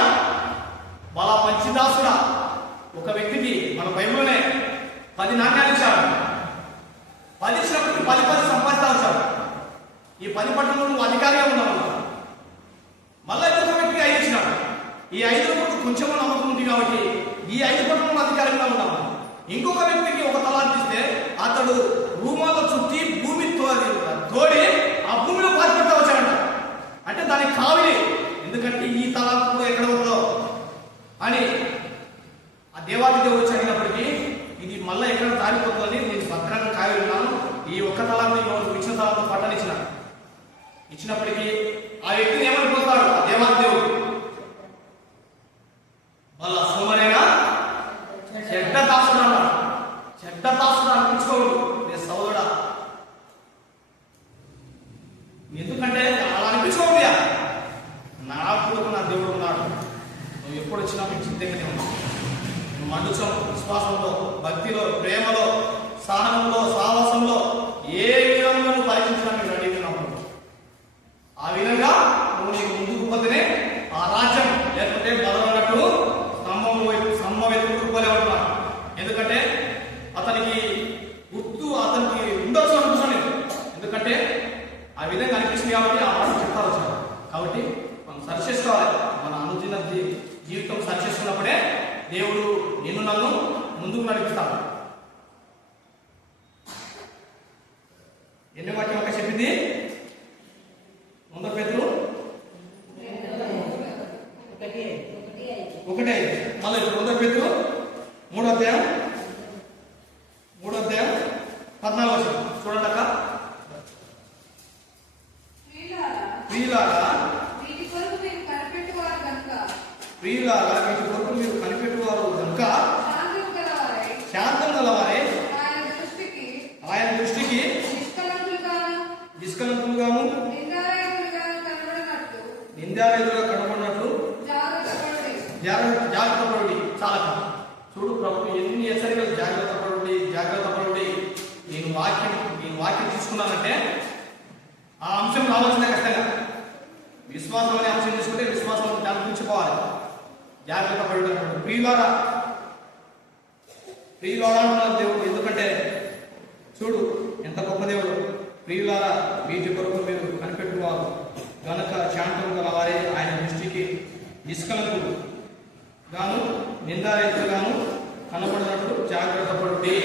వాళ్ళ మంచిదాసుడా ఒక వ్యక్తికి మన బైబిల్లోనే 10 నాణ్యాలు ఇచ్చాడు. 10 ఇచ్చినప్పటికీ 10 సంపాదిస్తా వచ్చాడు. ఈ 10 పట్టణంలో నువ్వు అధికారిగా ఉన్నావు. మళ్ళీ ఇంకొక వ్యక్తికి 5 ఇచ్చినాడు. ఈ 5 కొంచెం నమ్మకం ఉంది కాబట్టి ఈ 5 పట్టణంలో అధికారిగా ఉన్నావు. ఇంకొక వ్యక్తికి 1 తలాంతు ఇస్తే అతడు భూమాలో చుట్టి భూమి తోడి ఆ భూమిలో పాతిపెడతా వచ్చాడంట. అంటే దానికి కావాలి, ఎందుకంటే ఈ తలాంతు కూడా ఎక్కడ ఉందో అని ఆ దేవాది దేవుడు చదివినప్పటికీ ఇది మళ్ళీ ఎక్కడ దారిపోతుందని నేను భద్రంగా కాయలు ఉన్నాను. ఈ 1 తలాంతు ఇచ్చిన తలాంతు ఇచ్చినప్పటికీ ఆ వ్యక్తిని ఏమనిపోతాడు ఆ దేవాది దేవుడు? వాళ్ళ సోమరైనా చెడ్డ దాసుడు అన్నాడు. చెడ్డ దాసుడు అనిపించుకోడు నేను సోదరుడా, ఎందుకంటే అలా అనిపించుకోండి. నా కొడుకు నా దేవుడు ఉన్నాడు, నువ్వు ఎప్పుడు వచ్చినా మీకు సిద్ధంగానే ఉన్నావు. నువ్వు మండుచం విశ్వాసంలో, భక్తిలో, ప్రేమలో, సహనంలో, సాహసంలో ఏ విధంగా నువ్వు పరీక్షించడానికి రెడీగా ఉన్నావు. ఆ విధంగా నువ్వు నీకు ముందుకు పోతేనే ఆ రాజ్యం, లేకపోతే బలమన్నట్టు స్తంభం ఎత్తుకుపోలే ఉంటున్నాను. ఎందుకంటే అతనికి గుర్తు అతనికి ఉండొచ్చు అనిపిస్తుంది. ఎందుకంటే ఆ విధంగా అనిపిస్తుంది కాబట్టి ఆ మాట చెప్తారు వచ్చారు. కాబట్టి మనం సరి చేసుకోవాలి. మన అనుదిన జీవితం సరి చేసుకున్నప్పుడే దేవుడు నిన్ను నన్ను ముందుకు నడిపిస్తాడు. ఎన్ని వాక్యం ఒక చెప్పింది? 1 పేతురు 1:5. మళ్ళీ 1 పేతురు 3వ అధ్యాయం 14 చూడండి అక్క. ప్రియులారా వీటి కొరకు మీరు కనిపెట్టువారు కనుక శాంతం గలవారే ఆయన దృష్టికి నిష్కలంకులుగాను నిందారహితులుగా కనబడినట్లు జాగ్రత్త పడుడి. చాలక చూడు ప్రభు ఎన్ని హెచ్చరికలు, జాగ్రత్త పడుడి. నేను వాక్యం తీసుకున్నానంటే ఆ అంశం రావాల్సిందే ఖచ్చితంగా. విశ్వాసం అనే అంశం తీసుకుంటే విశ్వాసం దాని గురించి పోవాలి. జాగ్రత్త పడుడు. ప్రియులారా అంటున్నారు దేవుడు. ఎందుకంటే చూడు ఎంత గొప్ప దేవుడు. ప్రియులారా వీటి కొరకు మీరు కనిపెట్టువారు గనక శాంతం గలవారే ఆయన దృష్టికి నిష్కలంకులు గాను నిందారహితులు గాను కనబడినట్లు జాగ్రత్త పడుడి.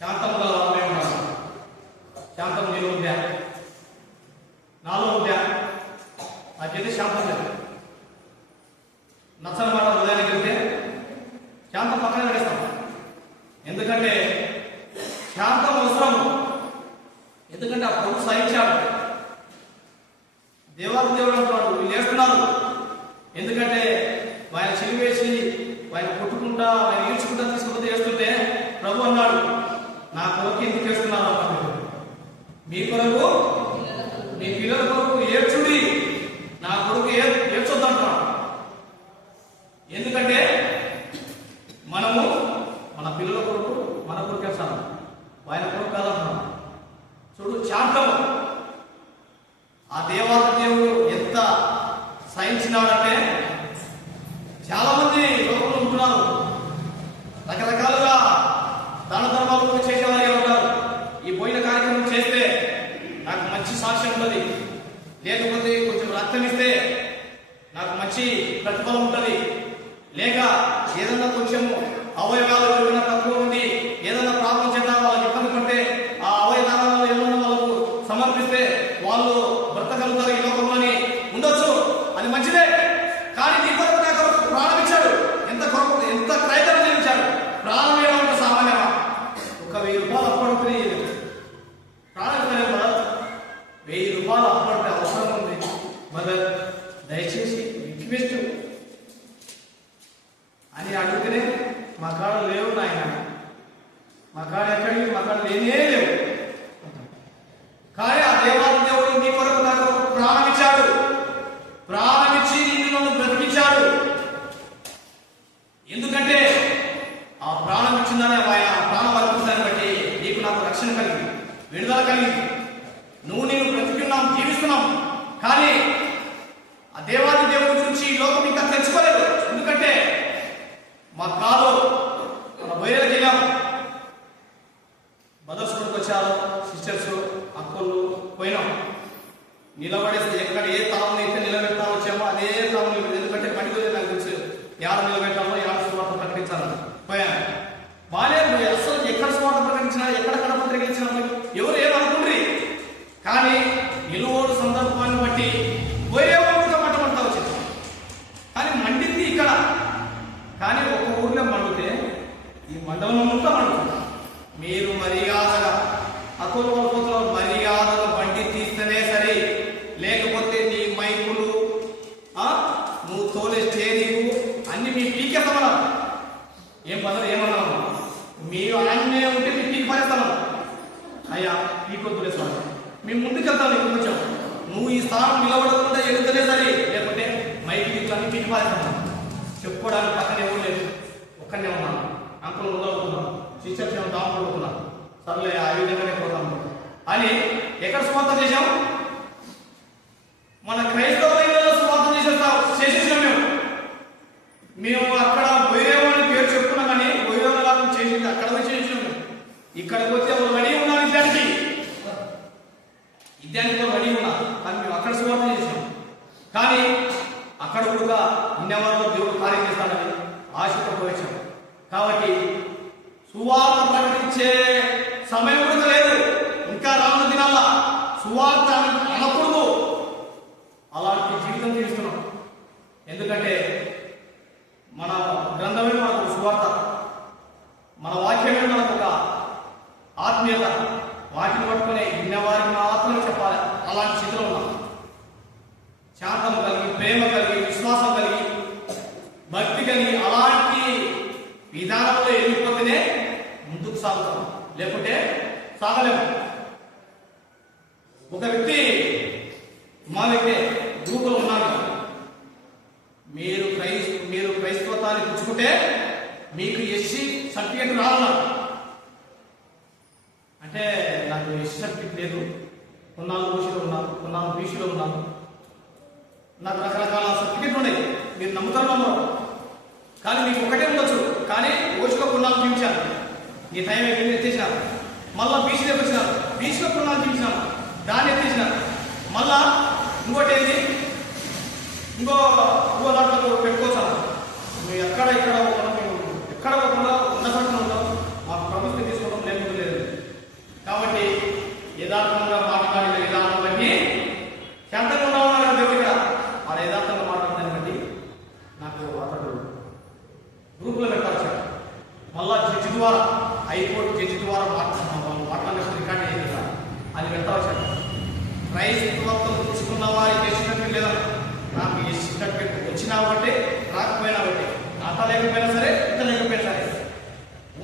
శాంతం గలవారే ఉన్నారు. శాంతం నీలో ఉందా? నాలో ఉందా? నాకైతే శాంతం లేదు. నచ్చని మాట ఉదయానికి వెళ్తే శాంతం పక్కన పెడేస్తాం. ఎందుకంటే శాంతం అవసరం. ఎందుకంటే ఆ ప్రభు సహించాడు. దేవుడు అంటున్నాడు వీళ్ళు వేస్తున్నారు. ఎందుకంటే ఆయన చిలివేసి ఆయన కొట్టుకుంటా ఆయన ఈడ్చుకుంటా తీసుకుపోతే వేస్తుంటే ప్రభు అన్నాడు నా కొరకు ఎందుకు వేస్తున్నారు అన్నాడు. మీ కొరకు మీ పిల్లల కొరకు ఏడ్చుడి, నా కొరకు ఏడ్చొద్దు అంటున్నాడు. ఎందుకంటే మనము మన పిల్లల కొరకు మన కొరకు వేస్తాము, ఆయన కొరకు కాదంటున్నాం. చూడు శాంతము. ఆ దేవుడు ఎంత సహించినాడంటే చాలా మంది లోకంలో ఉంటున్నారు. రకరకాలుగా దాన ధర్మాలు చేసేవారే ఉంటారు. ఈ పోయిన కార్యక్రమం చేస్తే నాకు మంచి సాక్ష్యం ఉంటుంది, లేకపోతే కొంచెం రక్తం ఇస్తే నాకు మంచి ప్రతిఫలం ఉంటుంది, లేక ఏదన్నా కొంచెం అవయవాలు ఏమైనా తక్కువ ఉంది, ఏదైనా ప్రాబ్లం చేద్దాం వాళ్ళకి ఇబ్బంది పడితే ఆ అవయవాలను ఏమన్నా వాళ్ళకు సమర్పిస్తే వాళ్ళు బ్రతకలుగుతారు ఈ లోకంలోని ఉండొచ్చు. అది మంచిదే. కానీ నీ కొరకు నా కొరకు ప్రాణం ఇచ్చాడు. ఎంత ప్రయత్నం చేయించాడు. ప్రాణం ఏమంటే సామాన్యమా? 1,000 రూపాయలు అప్పడుకుని ప్రాణం ఇస్తాను కదా. 1000 రూపాయలు అప్పటి అవసరం ఉంది. మదర్ దయచేసి రిక్వెస్ట్ అని అడిగితేనే మా కాడ లేవు నాయన, మా కాడ ఎక్కడికి మా కాడ లేనే లేవు. కానీ ఆ దేవుడు నీ కొరకు నా కొరకు ప్రాణం ఇచ్చాడు. ప్రాణం ఇచ్చి నిన్ను బ్రతికించాడు. ఎందుకంటే ఆ ప్రాణం ఇచ్చిందని ఆయన ప్రాణం అర్పించడాన్ని బట్టి నీకు నాకు రక్షణ కలిగింది, విడుదల కలిగింది. నేను బ్రతికున్నాం, జీవిస్తున్నాం. కానీ ఆ దేవుడి గురించి ఈ లోకం ఇంకా తెలుసుకోలేదు. ఎందుకంటే మా కాలు మన బయలుకి వెళ్ళాం, బదర్శకుడికి వచ్చారు, పోయినాం, నిలబడేస్తే ఎక్కడ ఏ తామును అయితే నిలబెడతా వచ్చామో అదే తాము ఎందుకంటే పనికొద్ది నాకు తెలుసు యాడ నిలబెట్టాలో యాడ సువార్త ప్రకటించాలని పోయాను. బాలేదు, అసలు ఎక్కడ సువార్త ప్రకటించినా ఎక్కడ కడపత్రిక ఇచ్చినా ఎవరు ఏమనుకుండ్రి, కానీ నిలువోడు సందర్భాన్ని బట్టి పోయే ఊరిగా మంటమంటా వచ్చింది. కానీ మండింది ఇక్కడ, కానీ ఒక ఊర్లో మండితే ఈ మండలం అంతా మండుతుంది. మీరు మర్యాదగా అకోలో మర్యాదగా బండి తీస్తేనే సరే, లేకపోతే నీ మైకులు నువ్వు తోలే స్టేరింగ్ అన్ని మీ పీకే సమరం. ఏం పదవి ఏమన్నాము, మీరు అన్నీ ఉంటే మీ పీకి పరేస్తాను. అయ్యా పీకొద్దులే సార్, మేము ముందుకెళ్తాను. నీకు కొంచెం నువ్వు ఈ స్థానం నిలబడకుండా ఎదుగుతలే సరే, లేకపోతే మైకి ఇట్లన్నీ పీకి పరేస్తాను. చెప్పుకోవడానికి పక్కన ఎవరు లేదు, ఒక్కనే ఉన్నాను. అంకులు మొదలవుతున్నాను, టీచర్స్ ఏమో దాపడుతున్నాను. సర్లే ఆ విధంగానే పోతాము అని ఎక్కడ సువార్త చేశాము? మన క్రైస్తవులైన సువార్త చేసేసాం. మేము అక్కడ వైరేవాణి పేరు చెప్పుకున్నాం, కానీ వైరేవాళ్ళని చేసింది అక్కడ పోయి చేసినాం. ఇక్కడికి వచ్చి వాళ్ళు రెడీ ఉన్నారు, విద్యానికి రెడీ ఉన్నారు, కానీ మేము అక్కడ సువార్త చేసాం. కానీ అక్కడ కూడా ఇన్నెవరిలో దేవుడు కార్యం చేస్తాడని ఆశతో పోయించాం. కాబట్టి సువార్త ప్రకటించే సమయం కూడా లేదు, ఇంకా రానున్న దినాల్లో సువార్త అనకూడదు. అలాంటి జీవితం జీవిస్తున్నాం. ఎందుకంటే మన గ్రంథమే మనకు సువార్త, మన వాక్యమే మనకు ఒక ఆత్మీయత. వాటిని పట్టుకునే విన్నవారికి మాత్రమే చెప్పాలి. అలాంటి స్థితిలో ఉన్నాం. శాంతం కలిగి, ప్రేమ కలిగి, విశ్వాసం కలిగి, భక్తి కలిగి అలాంటి విధానంలో వెళ్ళిపోతేనే ముందుకు సాగుతాం, లేకుంటే సాగలేము. ఒక వ్యక్తి మా వ్యక్తి గ్రూపులో ఉన్నారు, మీరు క్రైస్తవత్వాన్ని పుచ్చుకుంటే మీకు ఎస్సీ సర్టిఫికేట్ రావాలన్నారు. అంటే నాకు ఎస్సీ సర్టిఫికేట్ లేదు, కొన్నాళ్ళు ఓసీలో ఉన్నాను, కొన్నాళ్ళు బీసీలో ఉన్నాను, నాకు రకరకాల సర్టిఫికేట్లు ఉన్నాయి. మీరు నమ్ముతారు, కానీ మీకు ఒకటే ఉండొచ్చు. కానీ ఓసీలో కొన్నాళ్ళు జీవించాను, నీ టైం అయిపోయింది ఎత్తేసినాను. మళ్ళీ బీసీలోకి వచ్చినాను, బీసీలో కొన్నాళ్ళు జీవించినాను, దాన్ని ఎత్తేసినాను. మళ్ళా ఇంకోటి ఏంటి, ఇంకో దాంట్లో పెట్టుకోవచ్చు. మేము ఎక్కడ ఇక్కడ ఒకకుండా ఉన్నసట్టు ఉంటాం, మాకు ప్రభుత్వం తీసుకోవడం లేదు. కాబట్టి యథార్థంగా మాట్లాడిన విధానం బట్టి శాంతంగా ఉన్నామన్నారు దేవుడు ఇక్కడ. ఆ యథార్థంగా మాట్లాడదాన్ని బట్టి నాకు అతడు గ్రూపులో పెట్టాల్సి, మళ్ళా జడ్జి ద్వారా, హైకోర్టు జడ్జి ద్వారా మాట్లాడే రికార్డ్ అయ్యింది కదా, అది పెట్టాల్సి. క్రైస్తవత్వం పుచ్చుకున్న వారికి ఎస్సీ సర్టిఫికేట్ లేదా, నాకు ఎస్సీ సర్టిఫికేట్ వచ్చినా బట్టే రాకపోయినా బట్టే, అత లేకపోయినా సరే ఇత లేకపోయినా సరే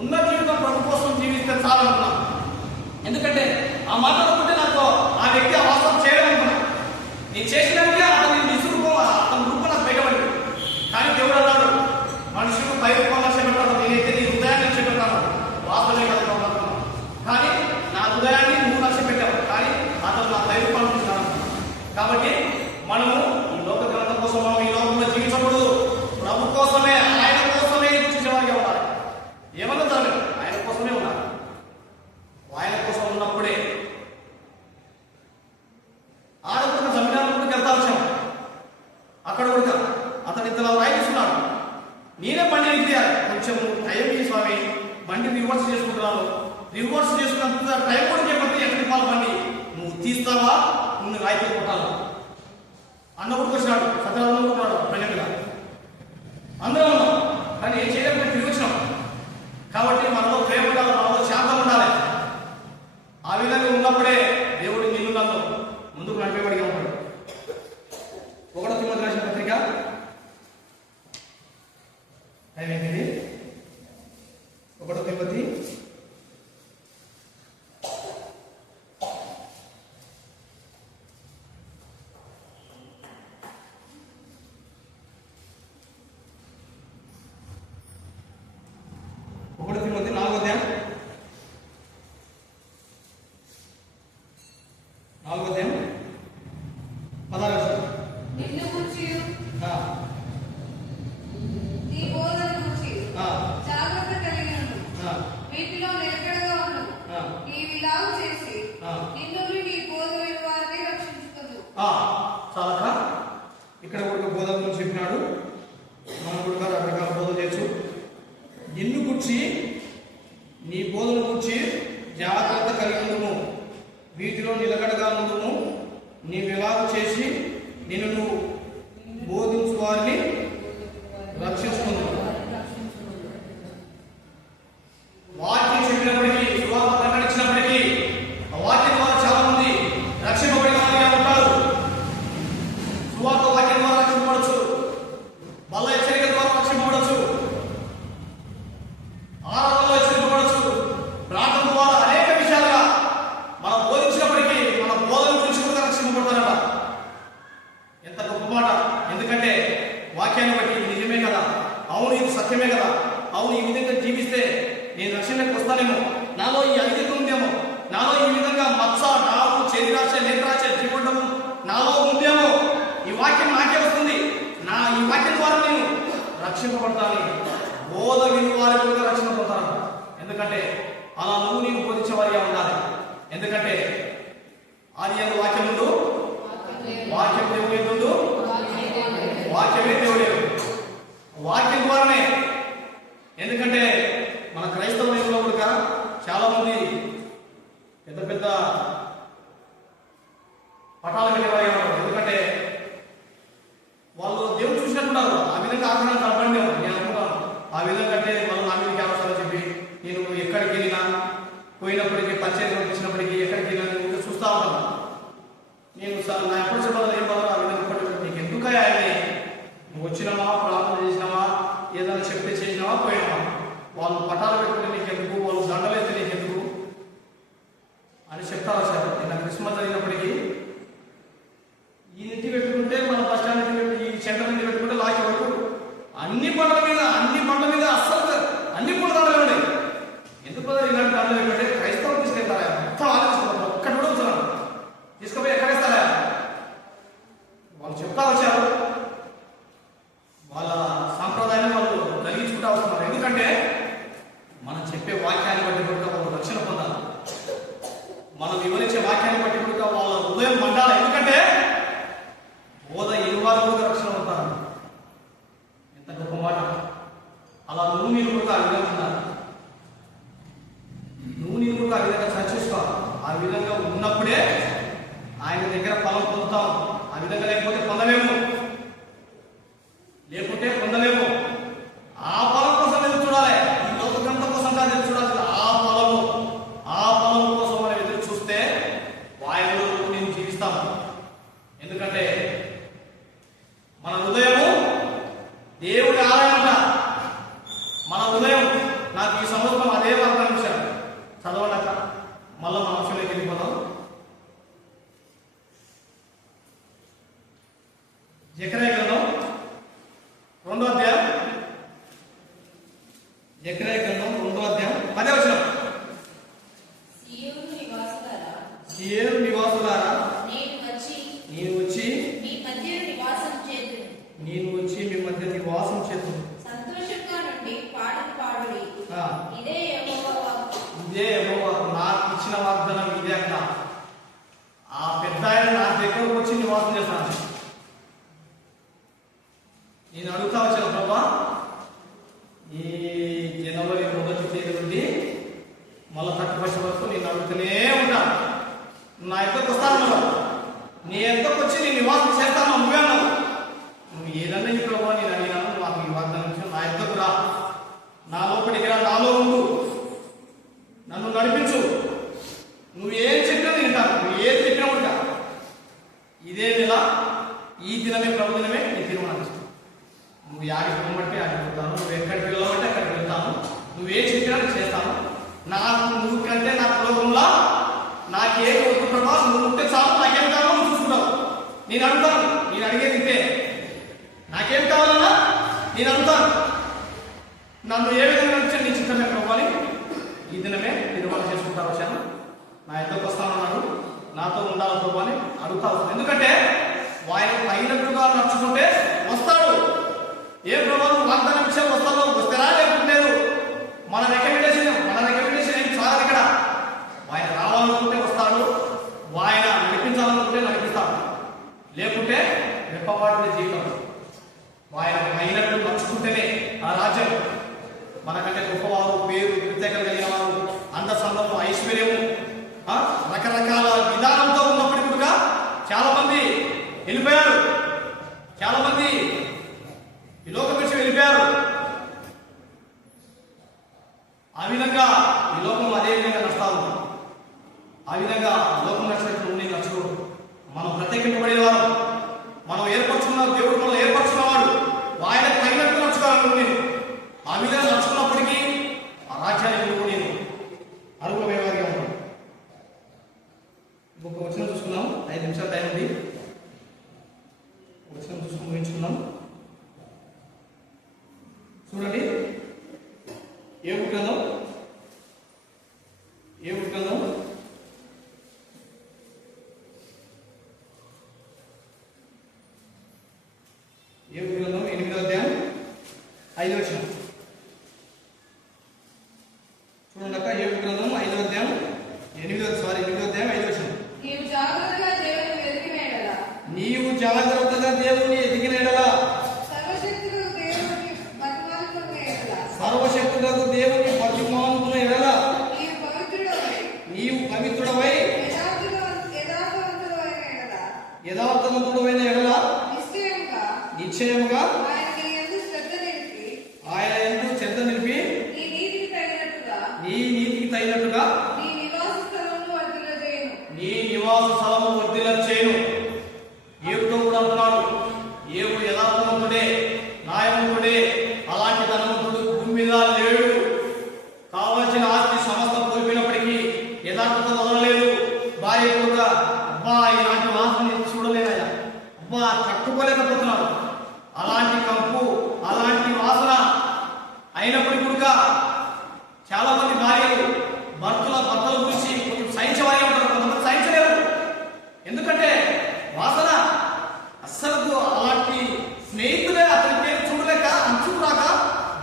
ఉన్న జీవితం ప్రభు కోసం జీవిస్తే చాలనుకున్నాను. ఎందుకంటే ఆ మాట్లాడుకుంటే నాకు ఆ వ్యక్తి ఆ వాస్తవం చేయడం అనుకున్నాను. నేను చేసినాకే అతని నిసురుకో అతని రూపం నాకు బయటపడింది. కానీ దేవుడు అన్నాడు, మనుషులు 10 రూపాయలు లక్ష్య పెట్టాను, నేనైతే నీ హృదయాన్ని లక్ష్య పెట్టాను. వాస్తవమే కదా అనుకున్నాను, కానీ నా హృదయాన్ని నువ్వు లక్ష్య పెట్టావు, కానీ అతను నా 10 రూపాయలు చూసినాను. కాబట్టి మనము ఈ లోక గ్రంథం కోసం మనం ఈ లోకంలో జీవించకూడదు. ప్రభు కోసమే, ఆయన కోసమే చూసేవాడిగా ఉండాలి. ఏమన్నా జరగదు, ఆయన కోసమే ఉండాలి. ఆయన కోసం ఉన్నప్పుడే ఆడకుండా జమీనాల ముందుకు వెళ్తా వచ్చాము. అక్కడ కూడా అతను ఇంతలో రాయిస్తున్నాడు, నేనే బండి ఎక్కియాలి, కొంచెం టైం ఈ స్వామి, బండి రివర్స్ చేసుకుంటున్నాను. రివర్స్ చేసుకున్నంత టైం కూడా చెప్పి ఎక్కడి రూపాయల బండి నువ్వు తీస్తావా, నువ్వు రాయితీ కొట్టాలా అన్నప్పుడు వచ్చినాడు. సత్యనారాయణ ఉన్నాడు, ప్రజలుగా అందరూ ఉన్నాం, కానీ ఏం చేయలేకపోతే తిరిగి వచ్చినాం. కాబట్టి మనలో ప్రేమ ఉండాలి, మనలో శాంతం ఉండాలి. ఆ విధంగా ఉన్నప్పుడే దేవుడు నిన్ను నన్ను ముందుకు నడిపేవాడిగా ఉంటాడు. 1 తిమోతి రాసిన పత్రిక ఏమైంది, 1 తిమోతి 4వ అధ్యాయం 16. నిన్ను గురించియు నీ బోధన గురించి జాగ్రత్త కలిగి ఉండు, వీటిలో నిలకడగా ఉండు. నీవిలాగు చేసి నిన్ను నీ బోధ విలువ చాలక ఇక్కడ కూడా బోధ గురించి చెప్పినాడు. మనం కూడా రకరకాల బోధ చేయొచ్చు. నిన్ను గురించి, నీ బోధన గురించి జాగ్రత్త కలిగి ఉండుము, వీటిలో నిలకడగా ఉండుము. నీవు ఎలాగ చేసి నిన్ను నువ్వు బోధించు వారిని రక్షించుకుందాం. వాక్యం చెప్పినప్పటికీ, సువార్త ప్రకటించినప్పటికీ ఆ వాక్యం ద్వారా చాలా మంది రక్షింపబడిన వారిగా ఉంటారు. సువార్త వాక్యం ద్వారా రక్షింపబడచ్చు, బల్ల హెచ్చరిక ద్వారా రక్షింపబడచ్చు, ఆరాధనలో హెచ్చరింపబడచ్చు, ప్రార్థన ద్వారా అనేక విషయాలుగా మనం బోధించినప్పటికీ మన బోధన గురించి కూడా రక్షింపబడతారట. ఎంత గొప్ప మాట! ఎందుకంటే వాక్యాన్ని బట్టి ఇది నిజమే కదా, అవును ఇది సత్యమే కదా, అవును ఈ విధంగా జీవిస్తే నేను రక్షణకు వస్తానేమో, నాలో ఈ ఐదిక ఉందేమో, నాలో ఈ విధంగా మత్స, నావు, శరీరాశ, నేత్రాశ, జీవడము నాలో ఉందేమో, ఈ వాక్యం నాకే వస్తుంది, ఈ వాక్యం ద్వారా నేను రక్షింపబడతాను. బోధ విని వారి కూడా రక్షణ పొందుతాను. ఎందుకంటే అలా నువ్వు నీకు బోధించే వారిగా ఉండాలి. ఎందుకంటే ఆది యందు వాక్యం ఉండు, వాక్యం దేవుడే ఉండు, వాక్యమే దేవుడే. వాక్యం ద్వారానే. ఎందుకంటే మన క్రైస్తవంలో కూడా చాలా మంది పెద్ద పెద్ద పటాలు పెట్టేవారు. ఎందుకంటే వాళ్ళు దేవుడు చూసినట్టున్నారు. ఆ విధంగా ఆగ్రహం కలపండి నేను అనుకుంటాను. ఆ విధంగా అంటే వాళ్ళు నా మీద అవసరం చెప్పి నేను ఎక్కడికి వెళ్ళినా, పోయినప్పటికీ, పరిచయం పంపించినప్పటికీ ఎక్కడికి వెళ్ళినా నేను చూస్తూ ఉంటాను. నేను సార్ నా ఎప్పుడు చెప్పాలి ఏం బాధ, ఆ విధంగా నీకు ఎందుకు ఆయనే, నువ్వు వచ్చినావా, ప్రార్థన చేసినావా, ఏదైనా చెప్తే చేసినావా, పోయినావా, వాళ్ళు పటాలు పెట్టుకుంటే నీకు ఎందుకు, వాళ్ళు దండలు వేస్తే నీకు ఎందుకు అని చెప్తారు సార్. నిన్న క్రిస్మస్ అయినప్పటికీ ఈ ఇంటి పెట్టుకుంటే మన బస్ స్టాండ్ ఇంటి పెట్టి, ఈ సెంటర్ ఇంటి పెట్టుకుంటే లాకి వరకు అన్ని పండ్ల మీద అస్సలు అన్ని పూల దండలు ఉన్నాయి. ఎందుకు ఇలాంటి దండలు ఏంటంటే క్రైస్తవులు తీసుకెళ్తారా, మొత్తం ఆలోచిస్తున్నారు, ఒక్కటి కూడా వచ్చారు తీసుకుపోయి ఎక్కడేస్తారా, వాళ్ళు చెప్తా వచ్చారు. వాళ్ళ సాంప్రదాయాన్ని వాళ్ళు కలిగించుకుంటా వస్తున్నారు. ఎందుకంటే మనం చెప్పే వాక్యాన్ని బట్టి కూడా వాళ్ళు రక్షణ పొందాలి. మనం వివరించే వాక్యాన్ని బట్టి కూడా వాళ్ళ హృదయం మండాలి. ఎందుకంటే బోధ ఇరువారు కూడా రక్షణ ఉంటారు. ఎంత గొప్ప మాట! అలా నువ్వు నేను కూడా ఆ విధంగా ఉన్నారు. నువ్వు నేను కూడా ఆ విధంగా చర్చిస్తావు. ఆ విధంగా ఉన్నప్పుడే ఆయన దగ్గర ఫలం పొందుతాం. ఆ విధంగా లేకపోతే పొందలేము, లేకుంటే పొందలేము. ఆ ఫలం కోసం ఎదురు చూడాలి. ఈ లోకంత కోసం కాదు ఎదురు చూడాలి. ఆ ఫలం కోసం మనం ఎదురు చూస్తే వాయువులో నేను జీవిస్తాము. ఎందుకంటే మన హృదయము దేవుడి ఆలయం అంట. మన హృదయం, నాకు ఈ సంవత్సరం అదే వాగ్దానం ఇచ్చారు. చదవడాక మళ్ళా మన అంశంలోకి వెళ్ళిపోతాం. జకర్యా గ్రంథం 2వ అధ్యాయం, జకర్యా గ్రంథం 2వ అధ్యాయం 10వ వచనం. సియోను నివాసులారా, నేను వచ్చి మీ మధ్య నివాసం చేతును. ఇదే యెహోవా నాకు ఇచ్చిన వాగ్దానం ఇదే అక్క. ఆ పెద్ద ఆయన నా దగ్గరకు వచ్చి నివాసం చేస్తాను. నేను అడుగుతా వచ్చాను, ప్రభా ఈ జనవరి 1వ తేదీ నుండి మళ్ళీ 31 వరకు నేను అడుగుతూనే ఉంటాను. నా ఎద్దకు వస్తాను, మళ్ళా నీ ఎద్దకు వచ్చి నేను నివాసం చేస్తాను. నువ్వే అన్నావు. నువ్వు ఏదన్నా ఈ ప్రభావ నేను అడిగినాను, మాకు ఈ వాగ్దానం ఇచ్చాను. నా ఎద్దకు రా, నా లోపలికి రా, నాలో ఉండు, నన్ను నడిపించు. నువ్వు ఏం చెప్పినా తింటాను, నువ్వు ఏది చెప్పినా ఉంటా. ఇదే నెల, ఈ దినమే ప్రభు దినమే నీ తీర్మానం. నువ్వు యాడికి పొమ్మంటే ఆడికి వెళ్తాను, నువ్వు ఎక్కడికి వెళ్ళమంటే అక్కడికి వెళ్తాను, నువ్వే చెప్పినా చేస్తాను. నాకు నువ్వు కంటే నా కులంలో నాకే వద్దు ప్రభా, నువ్వు ఉంటే చాలు, నాకేం కావాలో నువ్వు చూసుకుంటావు. నేను అడుగుతాను, నేను అడిగేది ఇంతే. నాకేం కావాలన్నా నేను అడుగుతాను. నన్ను ఏ విధంగా వచ్చి నీ చిత్తమే ప్రభాని ఈ దినమే నిర్వహణ చేసుకుంటా వచ్చాను. నా ఎద్దకు వస్తానన్నాడు, నాతో ఉండాలి ప్రభాని అడుగుతా వస్తాను. ఎందుకంటే ఆయన తగినట్టుగా నడుచుకుంటే వస్తాడు. ఏ ప్రభావం వాగ్దానం ఇచ్చే వస్తాడో, వస్తారా లేకుంటలేదు. మన రికమెండేషన్ ఏం చాలు. ఇక్కడ ఆయన రావాలనుకుంటే వస్తాడు, ఆయన నడిపించాలనుకుంటే నడిపిస్తాడు. రెప్పపాటిన జీవితం. ఆయన అయినట్టు నడుచుకుంటేనే ఆ రాజ్యం. మనకంటే గొప్పవారు, పేరు, ప్రత్యేకత కలిగిన వారు, అంద సందర్భం, ఐశ్వర్యము, రకరకాల విధానంతో ఉన్నప్పటికీ కూడా చాలా మంది వెళ్ళిపోయారు. చాలా మంది ఈ లోకం నుంచి వెళ్ళిపోయారు. ఆ విధంగా ఈ లోకం అదే విధంగా నష్టాలు. ఆ విధంగా లోకం నచ్చినట్లు నేను నచ్చుకోడు. మనం ప్రత్యేకింపబడిన వారు, మనం ఏర్పరచుకున్న దేవుడు మనం ఏర్పరచుకున్నవాడు. ఆయనకు తగినట్టు నచ్చుకోవాలను నేను. ఆ విధంగా నచ్చుకున్నప్పటికీ ఆ రాజ్యానికి నేను అర్హులమయ్యేవారిగా ఉన్నాను. ఇంకొక వచనం చూసుకున్నాం. 5 నిమిషాలు టైం ఉంది. వచనం చూసుకుని ముగించుకున్నాం. చూడండి, యోబు గ్రంథం యోబు గ్రంథం 8వ అధ్యాయం 5వ వచనం చూడండి అక్క. యోబు గ్రంథం 8వ అధ్యాయం 8వ అధ్యాయం 5వ వచనం. నీవు జాగ్రత్తగా దేవుని వెతికిన ఎడల, నీవు జాగ్రత్తగా దేవుని ఎతికిన ఎడల, సర్వశక్తులకు దేవుని బతిమాలుకున్న ఎడల, సర్వశక్తులకు దేవుని బతిమాలుకున్న ఎడల, నీవు పవిత్రుడవై యథార్థవంతుడైన ఎడల నిశ్చయముగా ఆయన యందు శ్రద్ధ నిలిపి నీ నీతికి తగినట్టుగా నీ నివాస స్థలము వర్ధిల్లచేయును. యోబుతో కూడా అంటున్నాడు, యోబు యథార్థవంతుడే, న్యాయవంతుడే, అలాంటి ధనవంతుడు భూమి మీద లేడు. కావలసిన ఆస్తి సమస్తం కోల్పోయినప్పటికీ యథార్థత వదలలేదు. భార్య కూడా అబ్బా ఇలాంటి వాసన చూడలేదయ్యా, అబ్బా తట్టుకోలేకపోతున్నాడు. అలాంటి కంపు, అలాంటి వాసన అయినప్పటికీ కూడా చాలా మంది భార్యలు భర్తల గురించి కొంచెం సహించవారే ఉంటారు, కొంతమంది సహించలేరు. ఎందుకంటే వాసన అస్సలు. అలాంటి స్నేహితులే అతని పేరు చూడలేక అంచుకు రాక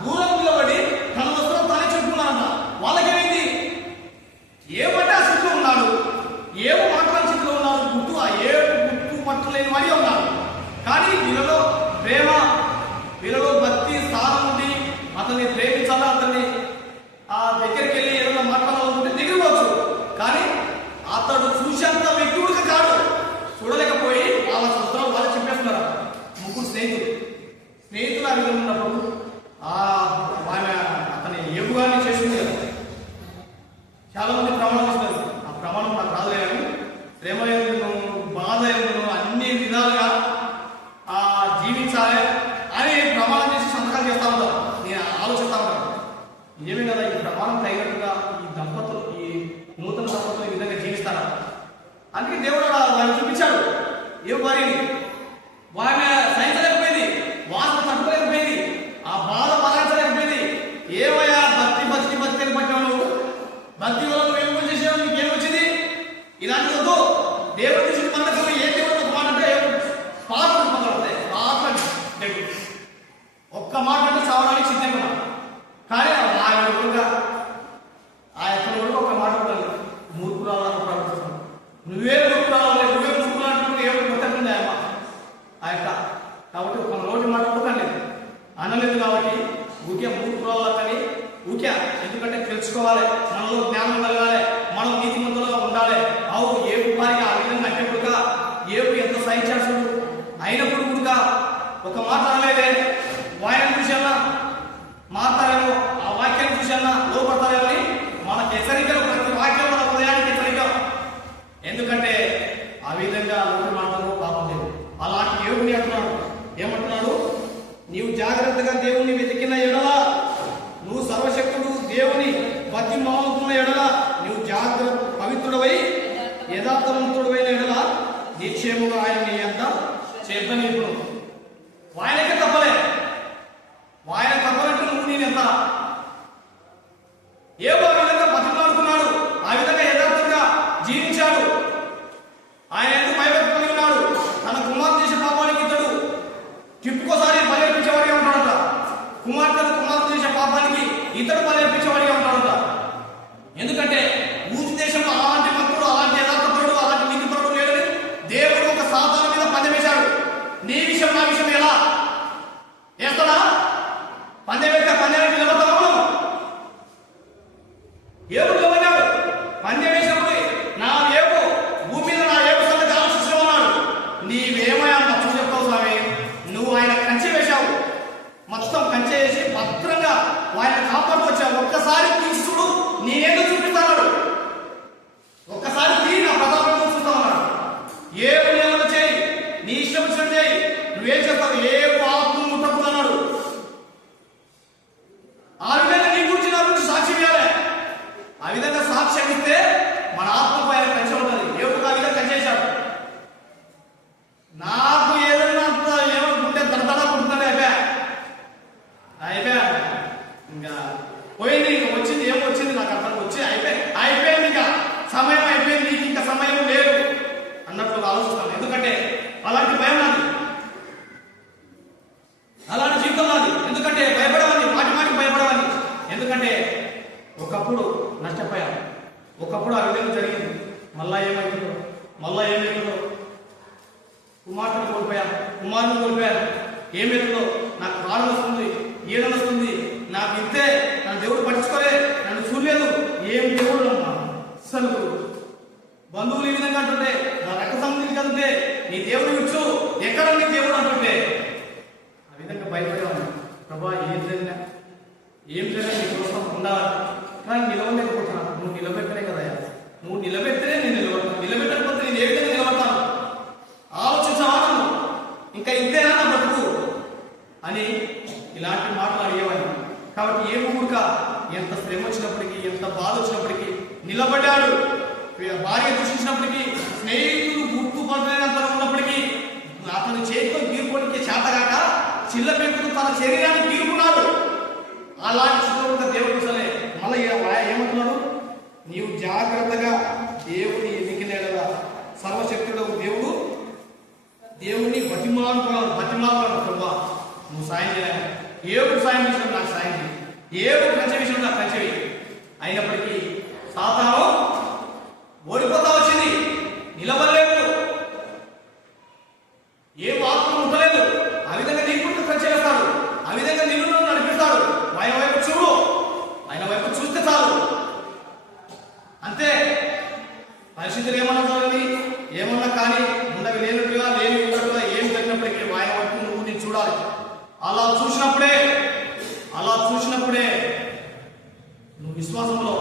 దూరం నిలబడి తన వస్త్రం తానే చెప్పుకున్నారంట. వాళ్ళకేమైంది? ఏమంటే ఆ స్థితిలో ఉన్నాడు, ఏమో మాట్లాడే స్థితిలో ఉన్నాడు, గుట్టు పట్టలేని వాడిగా ఉన్నాడు. కానీ వీళ్ళలో ప్రేమ, వీళ్ళలో భక్తి స్థానం ఉండి అతన్ని ప్రేమించాలా, అతన్ని ఆ దగ్గరికి వెళ్ళి ఏదైనా మాట్లాడాలనుకుంటే దిగిపోవచ్చు. కానీ అతడు చూసేంత వ్యక్తి కూడా కాడు. చూడలేకపోయి వాళ్ళ సంవత్సరాలు వాళ్ళు చెప్పేస్తున్నారు. ముగ్గురు స్నేహితులు ఆ విధంగా ఉన్నప్పుడు ఆమె అతని ఎగుగాన్ని చేసుకుంది కదా. చాలా మంది ప్రమాణం చేస్తారు, ఆ ప్రమాణం నాకు రాదులేని ప్రేమ ఎందుకు, బాధ ఎందుకు, అన్ని విధాలుగా జీవించాలి అని ప్రమాణం చేసి సంతకాలు చేస్తా ఉంటారు. నేను ఆలోచిస్తా ఉంటాను, నిజమే కదా ఈ ప్రమాణం తగినట్టుగా ఈ దంపతులు, ఈ నూతన దంపతులు ఈ విధంగా జీవిస్తారా? అందుకే దేవుడు వారిని చూపించాడు. ఏ వారిని వారిని సహించలేకపోయింది, వాసన తట్టుకోలేకపోయింది, ఆ బాధ భరించలేకపోయింది. ఏమయ్యా భక్తి పట్టినావు, భక్తి వల్ల నువ్వు ఏం చేసావు, నీకేం వచ్చింది? ఇలాంటి వద్దు. దేవుడు చూసి మనకు ఏ దేవుడు మాట అంటే పాత పదవుతాయి, ఒక్క మాట అంటే చావడానికి సిద్ధంగా ఉన్నాడు. కానీ ఆయన ఆ యొక్క ఒక మాట ఉండాలి, మూర్ఖురాలను ప్రవర్తిస్తున్నాడు. నువ్వే మూర్ఖురాలు ఏమో కొట్టకుండా ఆ యొక్క. కాబట్టి ఒక నోటి మాట కూడా అనలేదు. కాబట్టి ఊకే మూర్ఖురాలని ఊకే. ఎందుకంటే తెలుసుకోవాలి, మనలో జ్ఞానం కలగాలి, మనం నీతిమంతులుగా ఉండాలి. అవును ఏపు వారికి ఆ విధంగా అంటేప్పుడుగా ఏపు ఎంత సహించాల్సి అయినప్పుడు కూడా ఒక మాట అనలేదే. వాయిని చూసానా మాట్లాడేమో, ఆ వాక్యాన్ని చూసానా లోపడతారేమో అని మనకు హెచ్చరికలు, ప్రతి వాక్యం మన హృదయానికి హెచ్చరిక. ఎందుకంటే ఆ విధంగా లోటు మాటలు పాపం లేదు. అలాంటి యోగుని అంటున్నాడు, ఏమంటున్నాడు? నీవు జాగ్రత్తగా దేవుణ్ణి వెతికిన ఎడల, నువ్వు సర్వశక్తుడు దేవుని పతి మానుకున్న ఎడల, నువ్వు జాగ్రత్త పవిత్రుడవై యథార్థవంతుడైన ఎడల నిశ్చయముగా ఆయన నీ అంత చేత నిపుణు. ఆయనకే తప్పలే, ఆయన తప్పలంటే నువ్వు నేను ఎంత ఏవో ఆ విధంగా బతిమాడుకున్నాడు, ఆ విధంగా యథార్థంగా జీవించాడు. ఆయన ఎందుకు భయపెట్టుకుని ఉన్నాడు. తన కుమార్తె చేసే పాపానికి ఇతడు చెప్పుకోసారి బలర్పించేవాడిగా ఉంటాడంట. కుమార్తె చేసే పాపానికి ఇతడు బలర్పించేవాడిగా ఉంటాడంట. ఎందుకంటే ఊరి దేశంలో అలాంటి భక్తుడు, అలాంటి యథార్థపరుడు, అలాంటి నీతిపరుడు లేడని దేవుడు ఒక సాతాను మీద పందెం వేశాడు. నీ విషయం నా విషయం ఎలా వేస్తాడా? పందెం వేస్తే పందెం నిలబడతాము. ఏడు నిలబడ్డాడు. పందెం వేసినప్పుడు నా ఏపు భూమి మీద నా ఏపు సంగతి ఆలోచిస్తున్నాడు. నీవేమయ్యా తప్పు చెప్తావు స్వామి? నువ్వు ఆయన కంచె వేశావు, మొత్తం కంచె వేసి భద్రంగా ఆయన కాపాడుకొచ్చావు. ఒక్కసారి తీసుడు నేనేదో చూపిస్తాడు. ఒక్కసారి తీ నా ప్రతాపం చూస్తా ఉన్నాడు. ఏపు నిలబడి చేయి, నీ ఇష్టం వచ్చినట్టు చేయి, నువ్వేం చేస్తావు? ఏ పాపం ముట్టకు అన్నాడు. ఆ విధంగా నీ గురించి నా గురించి సాక్ష్యం ఇవ్వాలి. ఆ విధంగా సాక్ష్యం ఇస్తే మన ఆత్మకు ఆయన కంచె ఉంటుంది. ఏపుకు ఆ విధంగా కంచేశాడు. నాకు ఏదైనా ఏమనుకుంటే దడదడా పుట్టుతాడు. అయిపోయా ఇంకా పోయింది. ఇంకా వచ్చింది ఏమో వచ్చింది, నాకు అర్థం వచ్చి అయిపోయింది. ఇంకా సమయం అయిపోయింది, నీకు ఇంకా సమయం లేదు అన్నట్లు ఆలోచిస్తాను. ఎందుకంటే అలాంటి భయం నాది, అలాంటి జీవితం నాది. ఎందుకంటే భయపడవని, మాటి భయపడవని. ఎందుకంటే ఒకప్పుడు నష్టపోయాను, ఒకప్పుడు ఆ విధంగా జరిగింది. మళ్ళా ఏమైతుందో కుమార్తెను కోల్పోయాను, కుమారుని కోల్పోయాను. ఏమైతుందో నాకు ప్రాణం వస్తుంది, ఏదైనా వస్తుంది. నాకు ఇంతే, నన్ను దేవుడు పట్టించుకోలే, నన్ను చూడలేదు. ఏం దేవుడు అమ్మా అసలు. బంధువులు ఈ విధంగా అంటుంటే, నా రక్త సంబంధించి అంటుంటే, నీ దేవుడు విచ్చు, ఎక్కడ నీ దేవుడు అంటుంటే ఆ విధంగా భయపడేవాడిని. ప్రభా ఏం జరిగినా నీ కోసం ఉండాలి, కానీ నిలవలేకపోతున్నా. నువ్వు నిలబెట్టలే కదా, నువ్వు నిలబెడితేనే నేను నిలబడతాను. నిలబెట్టకపోతే నేను ఏ విధంగా నిలబడతాను? ఆలోచించావా నువ్వు? ఇంకా ఇంతేనా నా బ్రతుకు అని ఇలాంటి మాటలు అడిగేవాడిని. కాబట్టి ఏ ఊరుక ఎంత శ్రమ వచ్చినప్పటికీ, ఎంత బాధ వచ్చినప్పటికీ నిలబడ్డాడు. భార్య దూషించినప్పటికీ, స్నేహితులు గుర్తుపడలేనంత ఉన్నప్పటికీ అతను చేతితో గీరుకోవడానికి చేతగాక చిల్ల పెట్టుకు తన శరీరాన్ని గీరుకున్నాడు. అలాంటి స్థితిలో దేవుడు సరే మళ్ళీ ఏమంటున్నాడు? నీవు జాగ్రత్తగా దేవుని ఎన్నికలేడగా సర్వశక్తుడు దేవుడిని బతిమాలను ప్రభా నువ్వు సాయం చేయాలి. ఏడు సాయం విషయం నాకు సాయం చేయి, ఏడు కంచె విషయం నాకు కంచెవి. అయినప్పటికీ సాతాను ఓడిపోతా వచ్చింది, నిలబడలేదు, ఏ పాత్ర ఉండలేదు. ఆ విధంగా నీ గురించి కంచె వేస్తాడు, ఆ విధంగా నిన్ను నడిపిస్తాడు. ఆయన వైపు చూడు, ఆయన వైపు చూస్తే చాలు, అంతే. పరిస్థితులు ఏమన్నా చూడండి, ఏమన్నా కానీ ఉండవి లేనట్టుగా లేని ఉన్నట్టుగా ఏం జరిగినప్పటికీ ఆయన వైపు నువ్వు నేను చూడాలి. అలా చూసినప్పుడే నువ్వు విశ్వాసంలో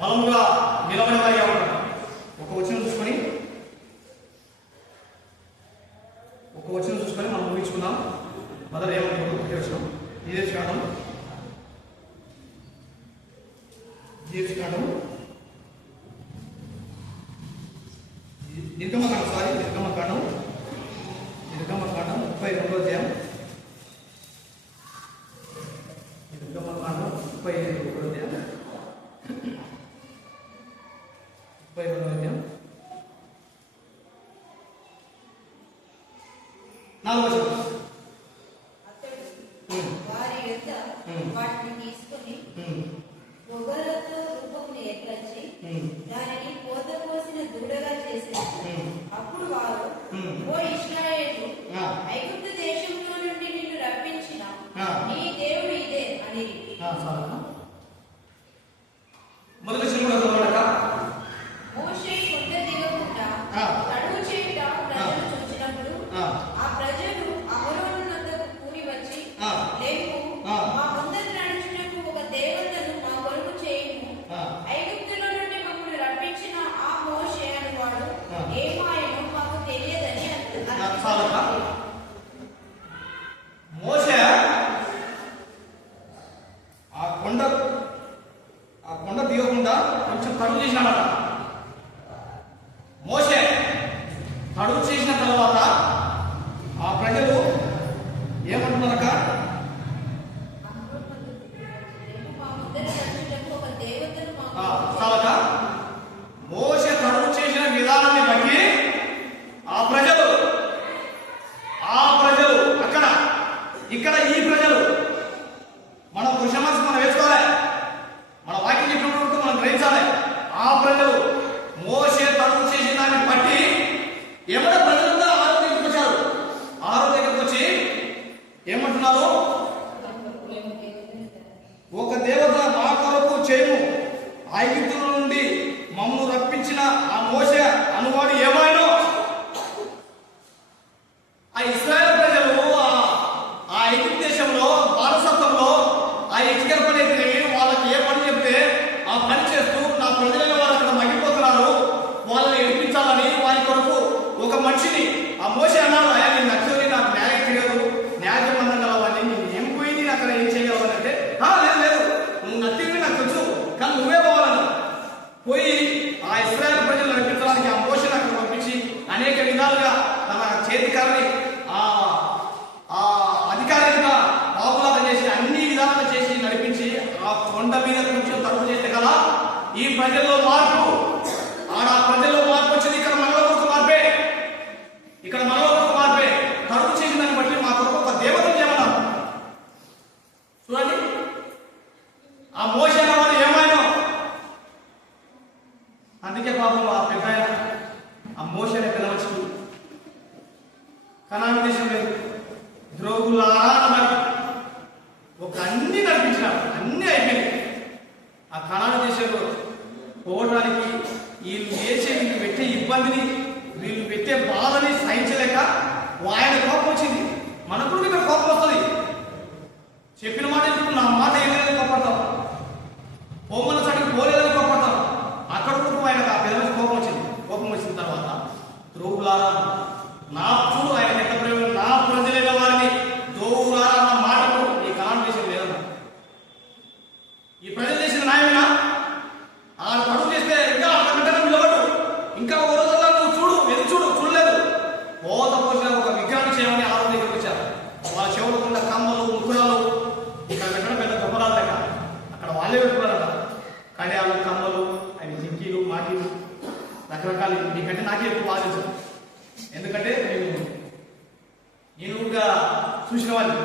బలముగా నిలబడేవారిగా ఉంటావు. ఒక వచనం చూసుకొని మనం ముగించుకుందాం. మొదలు ఏమంటారు? జీవించడం నిర్గమకాండం 32వ అధ్యాయం. నిర్గమకాండం 32వ అధ్యాయం 4వ వచనం. వారి యొద్ద వాటిని తీసుకొని పొగలతో రూపమును ఏర్పరిచి దానిని పోత పోసిన దూడగా చేసేది. అప్పుడు వారు, ఓ ఇశ్రాయేలు, ఐగుప్తు దేశంలో నుండి నిన్ను రప్పించిన నీ దేవుడు ఇదే అని. మొదటి చదవడక మోషే కొండ దిగకుండా తడువు చేయుట ప్రజలు చూచినప్పుడు ఆ ప్రజలు అహరోను వద్దకు కూడి వచ్చి, లేవు, మా ముందర నడుచుటకు ఒక దేవతను మా కొరకు చేయుము. ఐగుప్తులో నుండి మమ్మల్ని రప్పించిన ఆ మోషే అని వాడు ఏమాయనో మాకు తెలియదని అన్నారు. మోషే ఆ కొండ దిగకుండా కొంచెం తడువు చేసినాడట. మోషే తడువు చేసిన తర్వాత ఆ ప్రజలు ఏమంటున్నారక? మా ముందర నడుచుటకు ఒక దేవతను మా చాలక మోషే తడువు చేసిన విధానాన్ని బట్టి ఆ ప్రజలు అక్కడ ఇక్కడ ఈ ప్రజలు మనం కృషమర్శ మనం వేసుకోవాలి, మన వాక్యం చెప్పినప్పుడు మనం గ్రహించాలి. ఆ ప్రజలు మోషే తడువు చేసిన దాన్ని బట్టి ఎవడ ప్రజలంతా ఆలోచించుకొచ్చారు. అనేక విధాలుగా తన చేతికారిని ఆ అధికారిగా బాబులాగా చేసి అన్ని విధాలుగా చేసి నడిపించి ఆ కొండ మీద కొంచెం తడుపు చేస్తే కదా ఈ ప్రజల్లో మార్పు. ఆ ప్రజల్లో మార్పు వచ్చింది. ఇక్కడ మనలో ఒక మార్పే, ఇక్కడ మనలో ఒక మార్పే. తడుపు చేసిన దాన్ని బట్టి మా కొరకు ఒక దేవతను చేయమన్నారు. చూడండి, ఆ మోషే అన్నవాడు ఏమైనా అందుకే పాపం ఆ పెద్ద ఆ మోషే పిలవచ్చు. కనాను దేశం లేదు, ద్రోగులారా మరి ఒక అన్ని నడిపించినాడు, అన్ని అయిపోయినాయి. ఆ కనాను దేశంలో పోవడానికి వీళ్ళు పెట్టే ఇబ్బందిని, వీళ్ళు పెట్టే బాధని సహించలేక ఆయన కోపం వచ్చింది. మనకు కూడా ఇక్కడ కోపం వస్తుంది. చెప్పిన మాట ఇప్పుడు నా మాట ఏమైనా కోపడతాం, పోమన్న చడికి పోలేదని కోపడతాం. అక్కడ కూడా ఆయన ఆ పెద్ద కోపం వచ్చింది. కోపం వచ్చిన తర్వాత ద్రోగులారా నా చూడు ఆయన ఎంత ప్రేమ, నా ప్రజలైన వారిని ద్రోగులారా నా మాటకు ఈ కనాను దేశం లేదన్నా. ఈ ప్రజలు చేసిన న్యాయమేనా? ఆ పడుగు చేస్తే ఇంకా అంతకంటే నిలబడు, ఇంకా ఓ రోజుల్లో నువ్వు చూడు, ఎదురు చూడు, చూడలేదు. పోత పోసిన ఒక విగ్రహాన్ని చేయమని ఆ రోజు దగ్గరికి వచ్చారు. వాళ్ళ చెవులకు ఉన్న కమ్మలు, ముక్కురాలు ఇక్కడ పెట్టడం పెద్ద గొప్పరాలు దగ్గర అక్కడ వాళ్ళే పెట్టుకున్నారట. కడియాలు, కమ్మలు, అవి జింకీలు, మాటీలు, రకరకాలు. మీకంటే నాకే ఎక్కువ బాధించదు, ఎందుకంటే నేను ఊరుగా చూసిన వాళ్ళు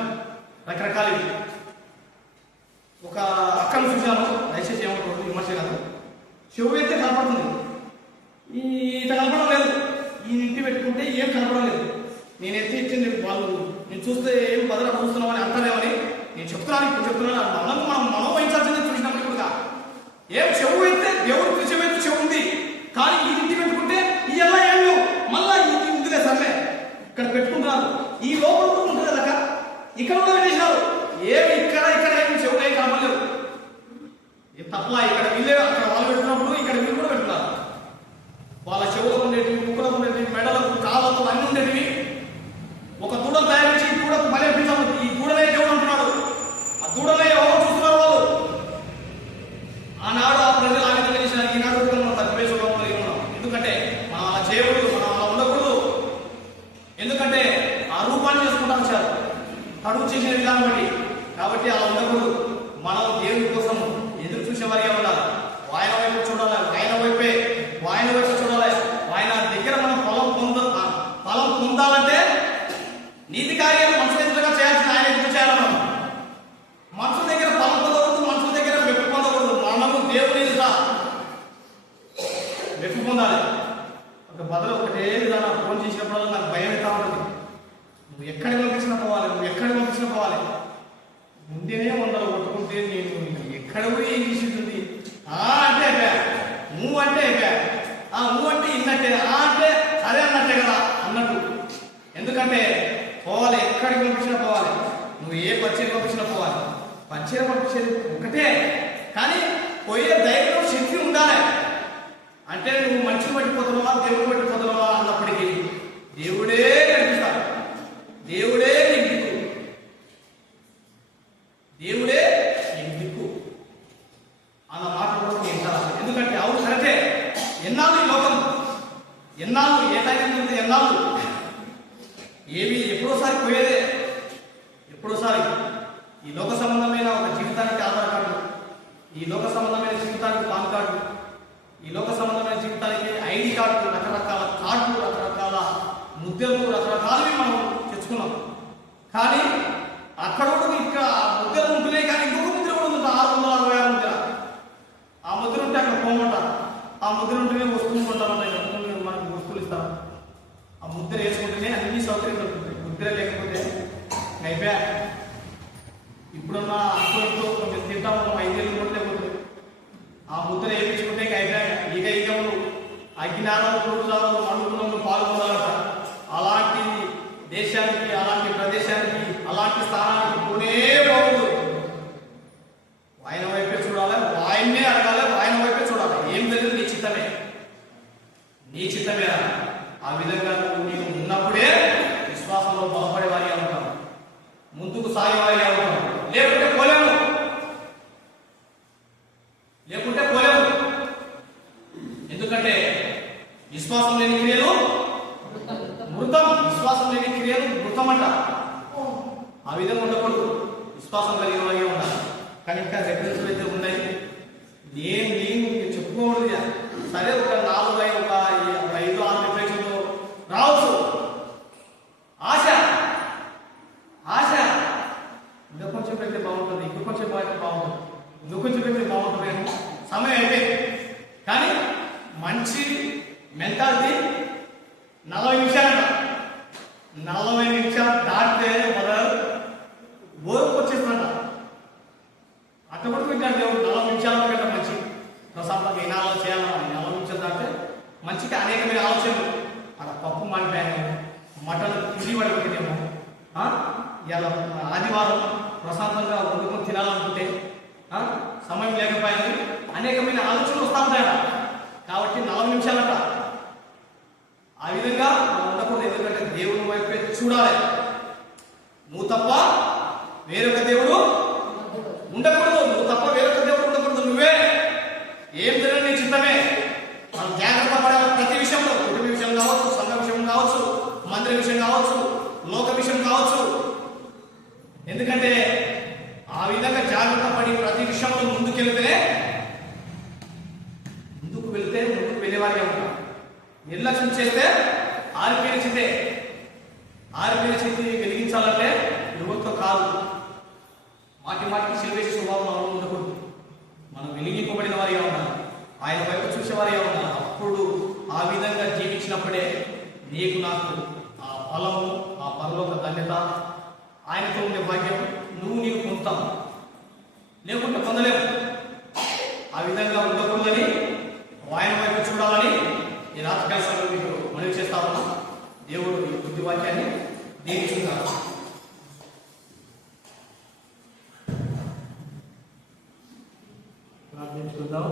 రకరకాలు. ఒక అక్కను చూశాను, దయచేసి ఏమంటారు విమర్శ కాదు. చెవు అయితే కనపడుతుంది, ఇంత కనపడడం లేదు. ఈ ఇంటి పెట్టుకుంటే ఏం కనపడడం లేదు. నేను ఇచ్చింది వాళ్ళు నేను చూస్తే ఏం బదులు చూస్తున్నామని అంటారేమని నేను చెప్తున్నాను. ఇప్పుడు చెప్తున్నాను, మనం మనోవహించాల్సింది చూసినప్పుడు కూడా ఏం చెవు అయితే దేవుడికి చెవు అయితే చెవు ఉంది, కానీ ఈ ఇంటి పెట్టుకుంటే ఈ ఎలా ఏం లేవు. మళ్ళా ఇంటి ఉందిలే సర్లే ఇక్కడ పెట్టుకుంటున్నారు. ఈ లోపల ఉంటుంది కదా, ఇక్కడ కూడా పెట్టేసినారు. ఏమి ఇక్కడ ఏమి చెవులు ఏం కనపడలేవు. తప్ప ఇక్కడ వీళ్ళే అక్కడ వాళ్ళు పెట్టుకున్నప్పుడు ఇక్కడ వీళ్ళు కూడా పెట్టుకున్నారు. వాళ్ళ చెవులకు ఉండేటివి, ముక్కులకు ఉండేటివి, మెడలకు, కాళ్ళకు అన్ని ఉండేటివి. ఒక దూడను తయారు చేసి ఈ దూడకు బలిపించాము. ఈ దూడనే దేవుడు అంటున్నాడు. ఆ దూడనే ఎవరు చూస్తున్నారు వాళ్ళు. ఆనాడు ఆ ప్రజలు ఆ విధంగా చేసినారు. ఈనాడు కూడా మనం తప్పివేసుకోవడం ఉన్నాం. ఎందుకంటే మనం అలా చేయకూడదు, మనం అలా ఉండకూడదు. ఎందుకంటే ఆ రూపాన్ని చేసుకుంటా వచ్చారు తడుపు చేసిన విధానం బట్టి. కాబట్టి అలా ఉండకూడదు. మనం దేవుడి కోసం ఎదురు చూసేవారిగా ఉండాలి. ఆయన వైపు చూడాలి, ఆయన వైపు చూడాలి. ఆయన దగ్గర మనం ఫలం పొందాలంటే నీతి కార్యాలు మనుషుల ఎదురుగా చేయాల్సిన ఆయన ఎదురు చేయాలన్నాం. మనుషుల దగ్గర ఫలం పొందకూడదు, మనుషుల దగ్గర మెప్పు పొందకూడదు. మనము దేవుని మెప్పు పొందాలి. ఒక బదులు ఒకటే విధానం ఫోన్ చేసినప్పుడు నాకు భయం ఎంత ఉంటుంది. నువ్వు ఎక్కడికి పంపించినా పోవాలి, ముందేనే వందలు కొట్టుకుంటే నేను ఎక్కడ కూడా ఏం చేసింది. అంటే అయిపోయా, నువ్వు అంటే అయిపోయా, నువ్వు అంటే ఇన్నట్టే, అంటే సరే అన్నట్టే కదా అన్నట్టు. ఎందుకంటే పోవాలి, ఎక్కడికి పంపించినా పోవాలి. నువ్వు ఏ పరిచయం పంపించినా పోవాలి. పరిచయం పంపించేది ఒకటే, కానీ పోయే ధైర్యం, శక్తి ఉండాలి. అంటే నువ్వు మనిషిని పట్టిపోతున్నావా, దేవుడు పట్టిపోతున్నావా అన్నప్పటికీ దేవుడే నడిపిస్తాడు. దేవుడే దిక్కు అన్న మాట కూడా వింటారు. ఎందుకంటే అవును కరెక్టే. ఎన్నాళ్ళు ఈ లోకం, ఎన్నాళ్ళు ఏ టైం ఉంటుంది, ఎన్నాళ్ళు ఏవి ఎప్పుడోసారి పోయేదే. ఎప్పుడోసారి ఈ లోక సంబంధమైన ఒక జీవితానికి ఆధార్ కార్డు, ఈ లోక సంబంధమైన జీవితానికి పాన్ కార్డు, ఈ లోక సంబంధమైన జీవితానికి ఐడి కార్డు, రకరకాల కార్డులు, రకరకాల ముద్రలు, రకరకాలవి మనం తెచ్చుకున్నాం. కానీ అక్కడ కూడా ఇక్కడ ముద్రలు ఉంటున్నాయి. కానీ ఇంకొక ముద్ర కూడా ఉంటుంది, 666 ముద్ర. ఆ ముద్ర ఉంటే అక్కడ పోమంటారు. ఆ ముద్ర ఉంటేనే వస్తువులు కొంటామని మనకు వస్తువులు ఇస్తారు. ఆ ముద్ర వేసుకుంటేనే అన్ని సౌకర్యాలు ఉంటుంది. ముద్ర లేకపోతే అయిపోయా. ఇప్పుడున్న అప్పులతో కొంచెం తింటా ఉన్నాం, 5 ఏళ్ళు కూడా లేకపోతే ఆ ముద్ర వేయించుకుంటే అయిపోయా. ఈగలు, అజ్ఞానం, పురుషాలు, అనుగుణంలో పాల్గొనాలట. అలాంటి దేశానికి, అలాంటి ప్రదేశానికి, అలాంటి స్థానానికి పోనే పోకూడదు. ఆయన వైపే చూడాలి, ఆయన్నే అడగాలి, ఆయన వైపే చూడాలి. ఏం జరిగింది? నీ చిత్తమే. ఆ విధంగా నీవు ఉన్నప్పుడే విశ్వాసంలో బలపడేవారిగా ఉంటాం, ముందుకు సాగేవారిగా ఉంటాం. లేకుంటే పోలేము. ఎందుకంటే విశ్వాసం లేని క్రియలు మృతం. విశ్వాసం లేని క్రియలు మృతం అంట. ఆ విధంగా ఉండకూడదు, విశ్వాసం కలిగిన వారిగా ఉండాలి. కానీ ఇంకా రెఫరెన్స్లు అయితే ఉన్నాయి. నేను చెప్పుకోకూడదు. సరే, ఒక 4 ఒక 5-6 రిఫరెన్స్లు రావచ్చు. ఆశ ఇంకా కొంచెం పెడితే బాగుంటుంది, ఇంకా కొంచెం బాగుంటుంది, ఇంకా కొంచెం పెడితే బాగుంటుంది. సమయం అయిపోయింది. కానీ మంచి మెంటాలిటీ 40 నిమిషాలంట. 40 నిమిషాలు దాటితే మన ఓర్పు వచ్చేస్తుందంట. అట్లా కూడా ఇంకా దేవుడు 40 నిమిషాల కంటే మంచి ప్రసాదంగా ఏం ఆలోచన చేయాలని 40 నిమిషాలు దాటితే మంచిగా అనేకమైన ఆలోచనలు. అక్కడ పప్పు మాడిపోయాము, మటన్ తిరిగి పడిపోతేనేమో, ఇలా ఆదివారం ప్రశాంతంగా వండుకొని తినాలనుకుంటే సమయం లేకపోయింది, అనేకమైన ఆలోచనలు వస్తూ ఉంటాయట. కాబట్టి 40 నిమిషాలట. ఆ విధంగా మనం ఉండకూడదు. ఎందుకంటే దేవుని వైపే చూడాలి. నువ్వు తప్ప వేరొక దేవుడు ఉండకూడదు. నువ్వు తప్ప వేరొక దేవుడు ఉండకూడదు. నువ్వే ఏం జరిగిన నీ చిత్తమే. మనం జాగ్రత్త పడాలి ప్రతి విషయంలో. కుటుంబ విషయం కావచ్చు, సంఘ విషయం కావచ్చు, మందిర విషయం కావచ్చు, లోక విషయం కావచ్చు. ఎందుకంటే ఆ విధంగా జాగ్రత్త పడి ప్రతి విషయంలో ముందుకు వెళ్తే ముందుకు వెళ్ళేవారిగా ఉంటాం. నిర్లక్ష్యం చేస్తే ఆరిపోయిన చింతే వెలిగించాలంటే యువతో కాదు. మాటికి సిలివేసే స్వభావం మనం ఉండకూడదు. మనం వెలిగింపబడిన వారిగా ఉండాలి, ఆయన వైపు చూసేవారిగా ఉండాలి. అప్పుడు ఆ విధంగా జీవించినప్పుడే నీకు నాకు ఆ ఫలము, ఆ పరలోక ధన్యత, ఆయనతో ఉండే భాగ్యం నీవు పొందుతావు. లేకుంటే పొందలేవు. ఆ విధంగా ఉండకూడదని, ఆయన వైపు చూడాలని ఈ రాజకీయ సభలో మీకు మనవి చేస్తా ఉన్నా. దేవుడు ఈ బుద్ధి వాక్యాన్ని దీవించుకున్నారు. ప్రార్థించుకుందాం.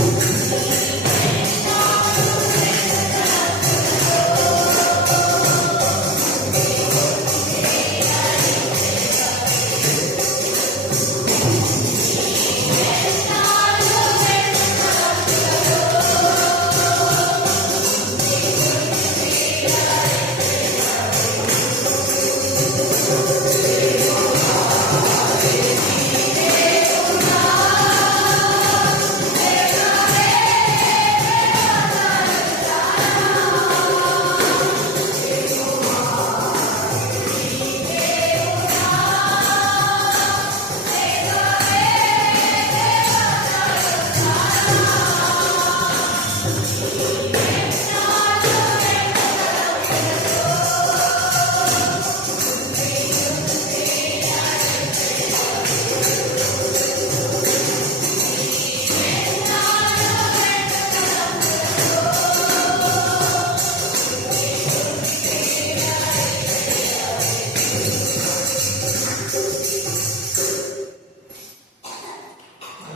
Thank you.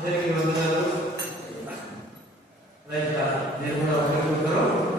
అందరికీ వందనాలు. రైట్, నేను కూడా ఒకరు